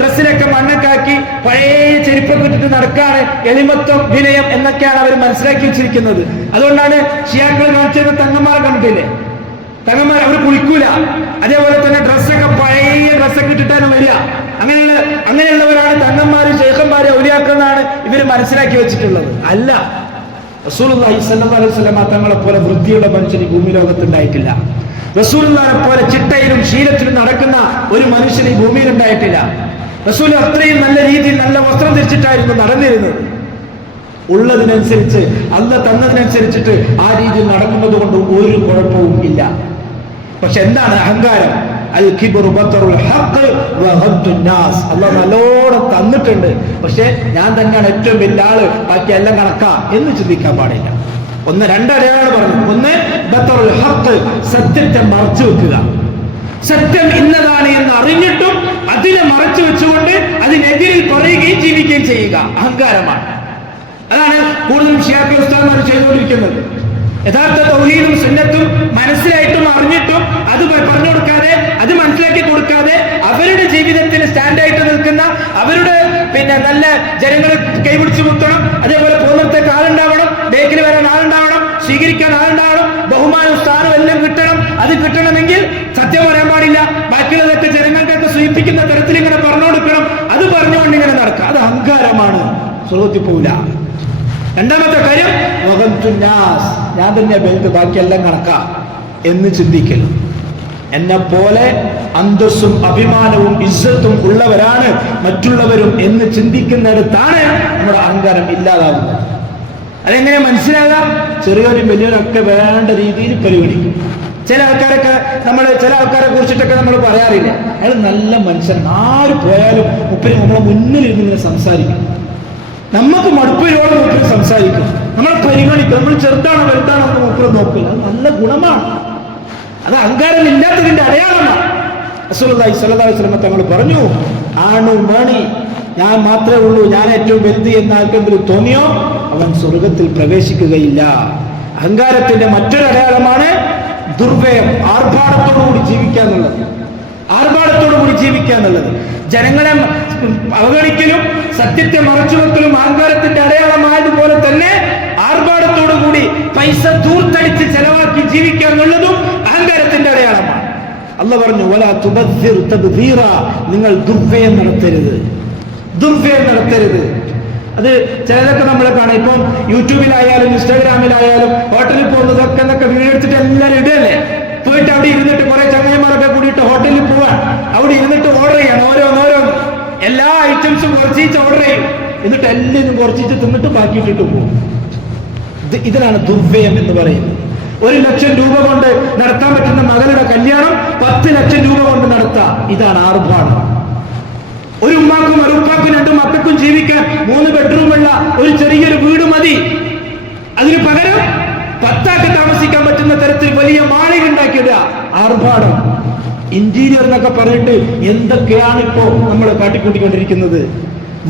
ഡ്രസ്സിലൊക്കെ മണ്ണൊക്കെ ആക്കി പഴയ ചെരുപ്പൊക്കെ ഇട്ടിട്ട് നടക്കാണ് എളിമത്വം വിനയം എന്നൊക്കെയാണ് അവർ മനസ്സിലാക്കി വെച്ചിരിക്കുന്നത്. അതുകൊണ്ടാണ് ഷിയാക്കൾ കാണിച്ചിരുന്ന തങ്ങന്മാരെ കണ്ടിട്ടില്ലേ, തങ്ങന്മാർ അവർ കുളിക്കൂല, അതേപോലെ തന്നെ ഡ്രസ്സൊക്കെ പഴയ ഡ്രസ്സൊക്കെ ഇട്ടിട്ടാണ് വരിക. അങ്ങനെയുള്ളവരാണ് തങ്ങന്മാര് ശൈഖന്മാര് ഔലിയാക്കളെന്നാണ് ഇവർ മനസ്സിലാക്കി വെച്ചിട്ടുള്ളത്. അല്ല, റസൂലുള്ളാഹി സ്വല്ലല്ലാഹു അലൈഹി വസല്ലം തങ്ങളെ പോലെ വൃത്തിയുള്ള മനുഷ്യൻ ഈ ഭൂമി ലോകത്തുണ്ടായിട്ടില്ല. റസൂലുള്ളാഹിയെ പോലെ ചിട്ടയിലും ശീലത്തിലും നടക്കുന്ന ഒരു മനുഷ്യൻ ഈ ഭൂമിയിൽ ഉണ്ടായിട്ടില്ല. റസൂൽ അത്രയും നല്ല രീതിയിൽ നല്ല വസ്ത്രം ധരിച്ചിട്ടായിരുന്നു നടന്നിരുന്നത്. ഉള്ളതിനനുസരിച്ച് അല്ലാഹ് തന്നതിനനുസരിച്ചിട്ട് ആ രീതിയിൽ നടക്കുന്നത് കൊണ്ട് ഒരു കുഴപ്പവും ഇല്ല. പക്ഷെ എന്താണ് അഹങ്കാരം? അല്ലാഹ് നല്ലോണം തന്നിട്ടുണ്ട്, പക്ഷെ ഞാൻ തന്നെയാണ് ഏറ്റവും വലിയ ആള്, ബാക്കി എല്ലാം കണക്കാ എന്ന് ചിന്തിക്കാൻ പാടില്ല. രണ്ടടയാണ് പറഞ്ഞത്. ഒന്ന് ബത്തറുൽ ഹഖ്, സത്യത്തെ മറച്ചു വെക്കുക. സത്യം ഇന്നതാണ് എന്ന് അറിഞ്ഞിട്ടും അതിനെ മറച്ചു വെച്ചുകൊണ്ട് അതിനെതിരിൽ പറയുകയും ജീവിക്കുകയും ചെയ്യുക അഹങ്കാരമാണ്. അതാണ് കൂടുതലും ഷിയാക്കൾ ഉസ്താദുമാർ ചെയ്തുകൊണ്ടിരിക്കുന്നത്. യഥാർത്ഥ തൗഹീദും സുന്നത്തും മനസ്സിലായിട്ടും അറിഞ്ഞിട്ടും അത് പറഞ്ഞു കൊടുക്കാതെ, അത് മനസ്സിലാക്കി കൊടുക്കാതെ, അവരുടെ ജീവിതത്തിന് സ്റ്റാൻഡായിട്ട് നിൽക്കുന്ന, അവരുടെ നല്ല ജനങ്ങളെ കൈപിടിച്ചു മുത്തണം, അതേപോലെ പോകുന്നിടത്തേക്ക് ആളുണ്ടാവണം, ബേക്കിൽ വരാൻ ആളുണ്ടാവണം, സ്വീകരിക്കാൻ ആളുണ്ടാവണം, ബഹുമാനവും സ്ഥാനവും എല്ലാം കിട്ടണം. അത് കിട്ടണമെങ്കിൽ സത്യം പറയാൻ പാടില്ല, ബാക്കിയുള്ളതൊക്കെ ജനങ്ങൾക്കൊക്കെ സൂചിപ്പിക്കുന്ന തരത്തിൽ ഇങ്ങനെ പറഞ്ഞു കൊടുക്കണം. അത് പറഞ്ഞുകൊണ്ട് ഇങ്ങനെ നടക്കുക, അത് അഹങ്കാരമാണ്, സ്വർഗ്ഗത്തിൽ പോവില്ല. രണ്ടാമത്തെ കാര്യം ഞാൻ തന്നെ ബെൽറ്റ്, ബാക്കിയെല്ലാം കണക്കാം എന്ന് ചിന്തിക്കൽ. എന്നെ പോലെ അന്തസ്സും അഭിമാനവും ഇസ്സത്തും ഉള്ളവരാണ് മറ്റുള്ളവരും എന്ന് ചിന്തിക്കുന്നിടത്താണ് നമ്മുടെ അഹങ്കാരം ഇല്ലാതാവുന്നത്. അതെങ്ങനെ മനസ്സിലാകാം? ചെറിയൊരു വലിയൊരൊക്കെ വേണ്ട രീതിയിൽ പരിഗണിക്കും. ചില ആൾക്കാരെ കുറിച്ചിട്ടൊക്കെ നമ്മൾ പറയാറില്ല, അയാൾ നല്ല മനുഷ്യൻ, ആര് പോയാലും മുപ്പര് നമ്മളെ മുന്നിൽ ഇരുന്ന് സംസാരിക്കും, നമുക്ക് മടുപ്പിനോട് മുപ്പിൽ സംസാരിക്കും, നമ്മളെ പരിഗണിക്കും, നമ്മൾ ചെറുതാണോ വലുതാണോ എന്ന് മുപ്പിൽ നോക്കില്ല. അത് നല്ല ഗുണമാണ്, അത് അഹങ്കാരം ഇല്ലാത്തതിന്റെ അടയാളമാണ്. റസൂലുള്ളാഹി സ്വല്ലല്ലാഹു അലൈഹി വസല്ലം തങ്ങൾ പറഞ്ഞു, ആണു മണി ഞാൻ മാത്രമേ ഉള്ളൂ, ഞാൻ ഏറ്റവും വലുത് എന്ന് ആർക്കെങ്കിലും തോന്നിയോ അവൻ സ്വർഗത്തിൽ പ്രവേശിക്കുകയില്ല. അഹങ്കാരത്തിന്റെ മറ്റൊരു അടയാളമാണ് ദുർവ്യയം, ആർഭാടത്തോടുകൂടി ജീവിക്കുക എന്നുള്ളത്. ജനങ്ങളെ അവഗണിക്കലും സത്യത്തെ മറച്ചുവെക്കലും അഹങ്കാരത്തിന്റെ അടയാളമായതുപോലെ തന്നെ ആർഭാടത്തോടുകൂടി പൈസ ദൂർത്തടിച്ച് ചെലവാക്കി ജീവിക്കുക എന്നുള്ളതും അഹങ്കാരത്തിന്റെ അടയാളമാണ്. അല്ലാഹ് പറഞ്ഞു, വലാ തുബദ്ദിർ തബ്ദീറ, നിങ്ങൾ ദുർവ്യയം നടത്തരുത്. അത് ചിലതൊക്കെ നമ്മളെ കാണാം. ഇപ്പം യൂട്യൂബിലായാലും ഇൻസ്റ്റാഗ്രാമിലായാലും ഹോട്ടലിൽ പോകുന്നതൊക്കെ വീഡിയോ എടുത്തിട്ട് എല്ലാവരും ഇടല്ലേ, പോയിട്ട് അവിടെ ഇരുന്നിട്ട് കുറെ ചങ്ങായിമാരൊക്കെ കൂടിയിട്ട് ഹോട്ടലിൽ പോവാൻ, അവിടെ ഇരുന്നിട്ട് ഓർഡർ ചെയ്യണം, ഓരോന്നോരോ എല്ലാ ഐറ്റംസും കുറച്ചിട്ട് ഓർഡർ ചെയ്യും, എന്നിട്ട് എല്ലാം കുറച്ചിട്ട് തിന്നിട്ട് ബാക്കിയിട്ടിട്ട് പോകും. ഇതിനാണ് ദുർവ്യയം എന്ന് പറയുന്നത്. 1 ലക്ഷം രൂപ കൊണ്ട് നടത്താൻ പറ്റുന്ന മകളുടെ കല്യാണം 10 ലക്ഷം രൂപ കൊണ്ട് നടത്താം. ഇതാണ് ആർഭാടം. ഒരു ഉമ്മാക്കും മറുപ്പാക്കും 2 മക്കൾക്കും ജീവിക്കാൻ 3 ബെഡ്റൂമുള്ള ഒരു ചെറിയൊരു വീട് മതി. അതിന് പകരം 10 ആൾക്ക് താമസിക്കാൻ പറ്റുന്ന തരത്തിൽ വലിയ മാളിക ഉണ്ടാക്കിയിടുക. ആർഭാടം, ഇന്റീരിയർ എന്നൊക്കെ പറഞ്ഞിട്ട് എന്തൊക്കെയാണ് ഇപ്പോ നമ്മൾ കാട്ടിക്കൂട്ടിക്കൊണ്ടിരിക്കുന്നത്.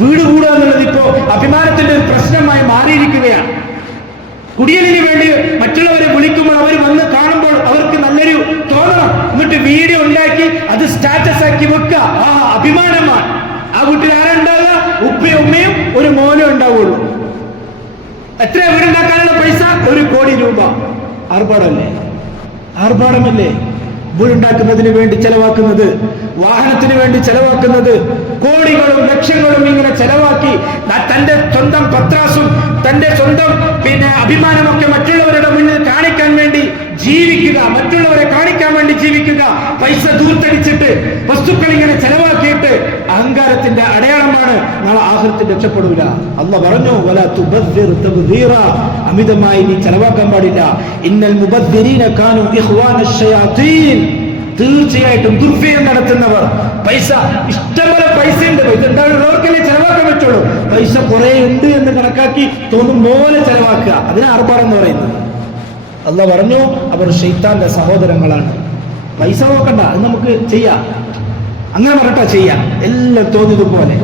വീട് കൂടുക എന്നുള്ളത് ഇപ്പോ അഭിമാനത്തിന്റെ ഒരു പ്രശ്നമായി മാറിയിരിക്കുകയാണ്. കുടിയലിന് വേണ്ടി മറ്റുള്ളവരെ വിളിക്കുമ്പോൾ അവർ വന്ന് കാണുമ്പോൾ അവർക്ക് നല്ലൊരു തോന്നണം, എന്നിട്ട് വീഡിയോ ഉണ്ടാക്കി അത് സ്റ്റാറ്റസ് ആക്കി വെക്കുക. ആ അഭിമാനമാണ്. ആ വീട്ടിൽ ആരുണ്ടാവുക? ഉപ്പയും ഉമ്മയും ഒരു മോനും ഉണ്ടാവുള്ളൂ. എത്ര വീടുണ്ടാക്കാനുള്ള പൈസ? 1 കോടി രൂപ. ആർഭാടമല്ലേ? വീടുണ്ടാക്കുന്നതിന് വേണ്ടി ചെലവാക്കുന്നത്, വാഹനത്തിന് വേണ്ടി ചെലവാക്കുന്നത്, കോടികളും ലക്ഷങ്ങളും ഇങ്ങനെ ചെലവാക്കി തന്റെ സ്വന്തം പത്രാസും തന്റെ സ്വന്തം അഭിമാനമൊക്കെ മറ്റുള്ളവരുടെ മുന്നിൽ കാണിക്കാൻ വേണ്ടി ജീവിക്കുക, മറ്റുള്ളവരെ കാണിക്കാൻ വേണ്ടി ജീവിക്കുക, പൈസ ദൂർത്തടിച്ചിട്ട് വസ്തുക്കൾ ഇങ്ങനെ ചെലവാക്കിയിട്ട് അഹങ്കാരത്തിന്റെ അടയാളമാണ്. നാളെ ആഖിറത്തിൽ രക്ഷപ്പെടൂല. അല്ലാഹു പറഞ്ഞു, വലാ തുബദ്ദിർ തബ്ദീറ, അമിതമായി നീ ചെലവാക്കാൻ പാടില്ല. ഇന്നൽ മുബദ്ദിരീന കാനൂ ഇഖ്വാനശ് ശയാതീൻ, തീർച്ചയായിട്ടും ദുർവ്യയം നടത്തുന്നവർ, പൈസ ഇഷ്ടംപോലെ പൈസ ഉണ്ട്, പൈസ ഉണ്ടാവുന്നവർക്കല്ലേ ചെലവാക്കാൻ പറ്റുള്ളൂ. പൈസ കുറെ ഉണ്ട് എന്ന് കണക്കാക്കി തോന്നും പോലെ ചെലവാക്കുക, അതിന് ആർഭാടെന്ന് പറയുന്നത്. അല്ലാഹു പറഞ്ഞു, അവർ ശൈത്താന്റെ സഹോദരങ്ങളാണ്. പൈസ നോക്കണ്ട, അത് നമുക്ക് ചെയ്യാം, അങ്ങനെ പറഞ്ഞിട്ടാ ചെയ്യാം. എല്ലാം തോന്നിയതുപോലെ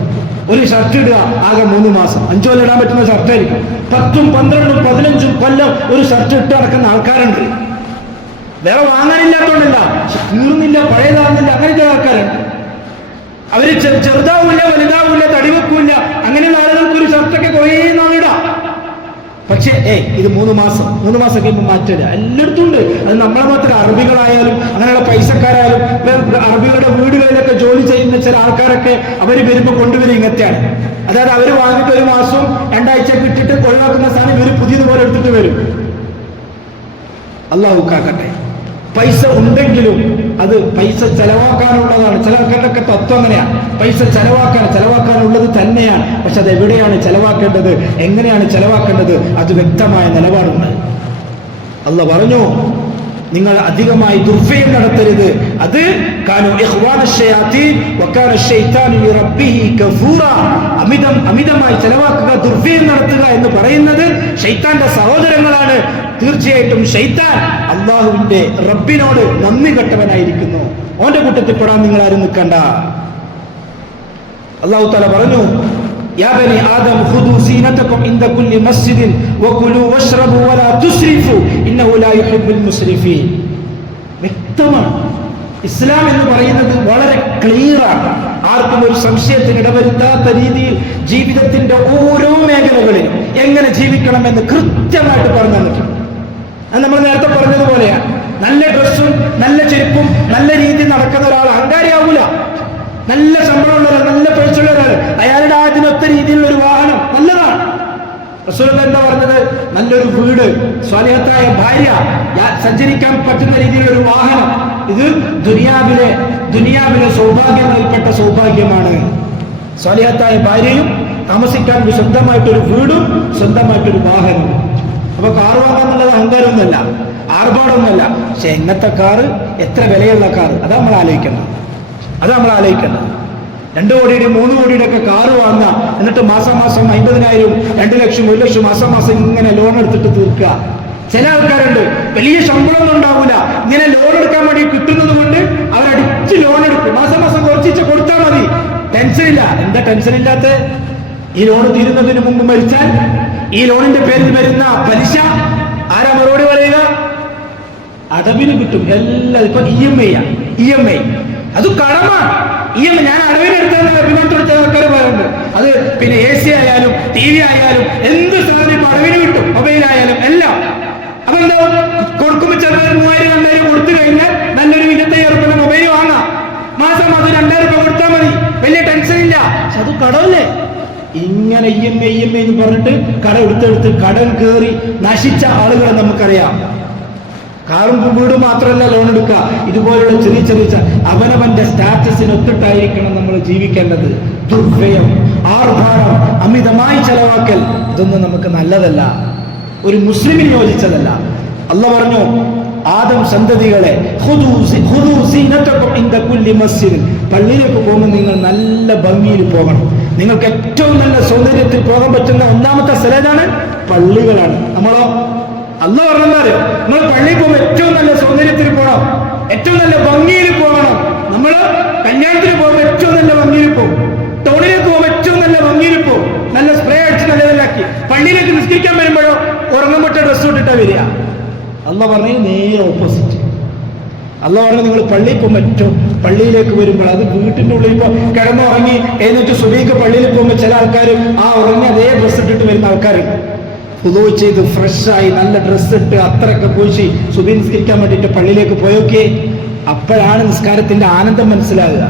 ഒരു ഷർട്ട് ഇടുക, ആകെ 3 മാസം, 5 കൊല്ലം ഇടാൻ പറ്റുന്ന ഷർട്ടായിരിക്കും. 10, 12, 15 കൊല്ലം ഒരു ഷർട്ട് ഇട്ട് നടക്കുന്ന ആൾക്കാരുണ്ട്. വേറെ വാങ്ങാനില്ലാത്തോണ്ടല്ല, തീർന്നില്ല, പഴയതാകുന്നില്ല, അങ്ങനത്തെ ആൾക്കാരുണ്ട്. അവര് ചെറുതാവില്ല, വലുതാവില്ല, തടിവെക്കൂല്ല. അങ്ങനെയുള്ള ആളുകൾക്ക് ഒരു ഷർട്ടൊക്കെ കുറേ നാളിടാം. പക്ഷേ ഇത് 3 മാസം കഴിയുമ്പോൾ മാറ്റില്ല. എല്ലായിടത്തും ഉണ്ട്. അത് നമ്മളെ മാത്രം അറബികളായാലും അങ്ങനെയുള്ള പൈസക്കാരായാലും അറബികളുടെ വീടുകളിലൊക്കെ ജോലി ചെയ്യുന്ന ചില ആൾക്കാരൊക്കെ അവർ വരുമ്പോൾ കൊണ്ടുവരും ഇങ്ങനെയാണ്. അതായത് അവർ വാങ്ങിയിട്ട് 1 മാസവും 2 ആഴ്ച ഇട്ടിട്ട് ഒഴിവാക്കുന്ന സാധനം ഇവർ പുതിയതുപോലെ എടുത്തിട്ട് വരും. അല്ലാഹു കാക്കട്ടെ. പൈസ ഉണ്ടെങ്കിലും അത് പൈസ ചെലവാക്കാനുള്ളതാണ്. ചില ആൾക്കാരുടെയൊക്കെ തത്വം അങ്ങനെയാണ്. പൈസ ചെലവാക്കാനുള്ളത് തന്നെയാണ്. പക്ഷെ അത് എവിടെയാണ് ചെലവാക്കേണ്ടത്, എങ്ങനെയാണ് ചെലവാക്കേണ്ടത്, അത് വ്യക്തമായ നിലപാടുണ്ട്. അല്ലാഹു പറഞ്ഞു, നിങ്ങൾ അധികമായി ദുർവ്യയം നടത്തരുത്. അത് കാനൂ ഇഖ്വാനശ് ശയാതീൻ വകാന ശൈത്താനു ലിറബ്ബിഹി കഫൂറാ. അമിതമായി ചെലവാക്കുക, ദുർവ്യയം നടത്തുക എന്ന് പറയുന്നത് ശൈത്താന്റെ സഹോദരങ്ങളാണ്. തീർച്ചയായിട്ടും ശൈത്താൻ അള്ളാഹുവിന്റെ റബ്ബിനോട് നന്ദി കെട്ടവനായിരിക്കുന്നു. ഓന്റെ കൂട്ടത്തിൽ പെടാൻ നിങ്ങൾ ആരും നിൽക്കണ്ട. അല്ലാഹു തആല പറഞ്ഞു, യാ ബനി ആദം ഖുദൂ സീനതകും ഇൻദ കുല്ലി മസ്ജിദിൻ വകുലൂ വശ്റബൂ വലാ തുസ്രിഫൂ ഇന്നഹു ലാ യുഹിബ്ബുൽ മുസ്രിഫീൻ. വ്യക്തമാണ്. ഇസ്ലാം എന്ന് പറയുന്നത് വളരെ ക്ലിയറാണ്. ആർക്കും ഒരു സംശയത്തിന് ഇടവരുത്താത്ത രീതിയിൽ ജീവിതത്തിന്റെ ഓരോ മേഖലകളിലും എങ്ങനെ ജീവിക്കണമെന്ന് കൃത്യമായിട്ട് പറഞ്ഞു തന്നിട്ടുണ്ട്. അത് നമ്മൾ നേരത്തെ പറഞ്ഞതുപോലെയാണ്. നല്ല ഡ്രസ്സും നല്ല ചെരുപ്പും നല്ല രീതിയിൽ നടക്കുന്ന ഒരാൾ അഹങ്കാരിയാവൂല. നല്ല ശമ്പളമുള്ള ഒരാൾ, നല്ല പൈസയുള്ള ഒരാൾ, അയാളുടെ അതിനൊത്ത രീതിയിലുള്ള ഒരു വാഹനം നല്ലതാണ്. റസൂലുള്ളാഹി എന്താ പറഞ്ഞത്? നല്ലൊരു വീട്, സ്വാലിഹത്തായ ഭാര്യ, സഞ്ചരിക്കാൻ പറ്റുന്ന രീതിയിലുള്ള ഒരു വാഹനം, ഇത് ദുനിയാവിലെ സൗഭാഗ്യങ്ങളിൽപ്പെട്ട സൗഭാഗ്യമാണ്. സ്വാലിഹത്തായ ഭാര്യയും താമസിക്കാൻ സ്വന്തമായിട്ടൊരു വീടും സ്വന്തമായിട്ടൊരു വാഹനവും. അപ്പൊ കാറ് വാങ്ങാന്നുള്ളത് അഹങ്കാരമൊന്നുമല്ല, ആർഭാടമൊന്നുമല്ല. പക്ഷെ എങ്ങനത്തെ കാറ്, എത്ര വിലയുള്ള കാറ്, അതാ നമ്മൾ ആലോചിക്കണം. 2 കോടിയുടെ 3 കോടിയുടെ ഒക്കെ കാറ് വാങ്ങുക, എന്നിട്ട് മാസം 50,000, 2 ലക്ഷം, 1 ലക്ഷം മാസം ഇങ്ങനെ ലോൺ എടുത്തിട്ട് തീർക്കുക. ചില ആൾക്കാരുണ്ട്, വലിയ ശമ്പളമൊന്നും ഉണ്ടാവൂല, ഇങ്ങനെ ലോൺ എടുക്കാൻ വേണ്ടി കിട്ടുന്നത് കൊണ്ട് അവരടിച്ച് ലോൺ എടുക്കും. മാസം കുറച്ച് കൊടുത്താൽ മതി, ടെൻഷൻ ഇല്ല. എന്താ ടെൻഷൻ ഇല്ലാത്ത? ഈ ലോൺ തീരുന്നതിന് മുമ്പ് മരിച്ചാൽ ഈ ലോണിന്റെ പേരിൽ വരുന്ന പലിശ ആരാ മറുപടി പറയുക? അടവിന് കിട്ടും എല്ലാം. ഇപ്പൊ EMI അത് കടമാണ്. ഞാൻ അടവിനെടുത്ത ആൾക്കാർ പറയുന്നുണ്ട്. അത് പിന്നെ AC ആയാലും TV ആയാലും എന്ത് സാധനം ഇപ്പൊ അടവിന് കിട്ടും, മൊബൈലായാലും എല്ലാം. അപ്പൊ എന്താ കൊടുക്കുമ്പോൾ ചെറുതായി 3,000-2,000 കൊടുത്തു കഴിഞ്ഞാൽ നല്ലൊരു 25,000 മൊബൈൽ വാങ്ങാം. മാസം അത് 2,000 കൊടുത്താൽ മതി, വലിയ ടെൻഷൻ ഇല്ല. പക്ഷെ അത് കടമല്ലേ? ഇങ്ങനെ EMI എന്ന് പറഞ്ഞിട്ട് എടുത്തെടുത്ത് കടം കയറി നശിച്ച ആളുകളെ നമുക്കറിയാം. കാറും വീടും മാത്രമല്ല ലോൺ എടുക്കുക, ഇതുപോലുള്ള ചെറിയ അവനവന്റെ സ്റ്റാറ്റസിനൊത്തിട്ടായിരിക്കണം നമ്മൾ ജീവിക്കേണ്ടത്. ദുർവ്യയം, ആർഭാടം, അമിതമായി ചെലവാക്കൽ, ഇതൊന്നും നമുക്ക് നല്ലതല്ല, ഒരു മുസ്ലിമിന് യോജിച്ചതല്ല. അല്ലാഹു പറഞ്ഞു, ആദം സന്തതികളെ പള്ളിയിലേക്ക് പോകുമ്പോൾ നിങ്ങൾ നല്ല ഭംഗിയിൽ പോകണം. നിങ്ങൾക്ക് ഏറ്റവും നല്ല സൗന്ദര്യത്തിൽ പോകാൻ പറ്റുന്ന ഒന്നാമത്തെ സ്ഥലമാണ് പള്ളികളാണ്. നമ്മളോ അല്ലാഹു പറഞ്ഞാൽ നമ്മൾ പള്ളിയിൽ പോകുമ്പോൾ ഏറ്റവും നല്ല സൗന്ദര്യത്തിൽ പോകണം, ഏറ്റവും നല്ല ഭംഗിയിൽ പോകണം. നമ്മൾ കല്യാണത്തിന് പോകുമ്പോൾ ഏറ്റവും നല്ല ഭംഗിയിൽ പോകും, ടൗണിലേക്ക് പോകുമ്പോൾ ഏറ്റവും നല്ല ഭംഗിയിൽ പോകും, നല്ല സ്പ്രേ അടിച്ച് നല്ലതിലാക്കി. പള്ളിയിലേക്ക് നിസ്കരിക്കാൻ വരുമ്പോഴോ ഉറങ്ങപ്പെട്ട ഡ്രസ്സ് ഇട്ടിട്ടാ വരിക. അല്ലാഹു പറഞ്ഞത് നേരെ ഓപ്പോസിറ്റ്. അല്ലാഹു പറഞ്ഞു, നിങ്ങൾ പള്ളിയിൽ പോകുമ്പോൾ ഏറ്റവും പള്ളിയിലേക്ക് വരുമ്പോൾ, അത് വീട്ടിന്റെ ഉള്ളിൽ ഇപ്പോൾ കിടന്നുറങ്ങി എന്നിട്ട് സുബഹിക്ക് പള്ളിയിൽ പോകുമ്പോൾ ചില ആൾക്കാർ ആ ഉറങ്ങി അതേ ഡ്രസ്സ് ഇട്ടിട്ട് വരുന്ന ആൾക്കാരുണ്ട്. വുളൂ ചെയ്ത് ഫ്രഷായി നല്ല ഡ്രസ്സ് ഇട്ട് അത്രയൊക്കെ പോയി സുബഹി നിസ്കരിക്കാൻ വേണ്ടിയിട്ട് പള്ളിയിലേക്ക് പോയൊക്കെ, അപ്പോഴാണ് നിസ്കാരത്തിന്റെ ആനന്ദം മനസ്സിലാകുക.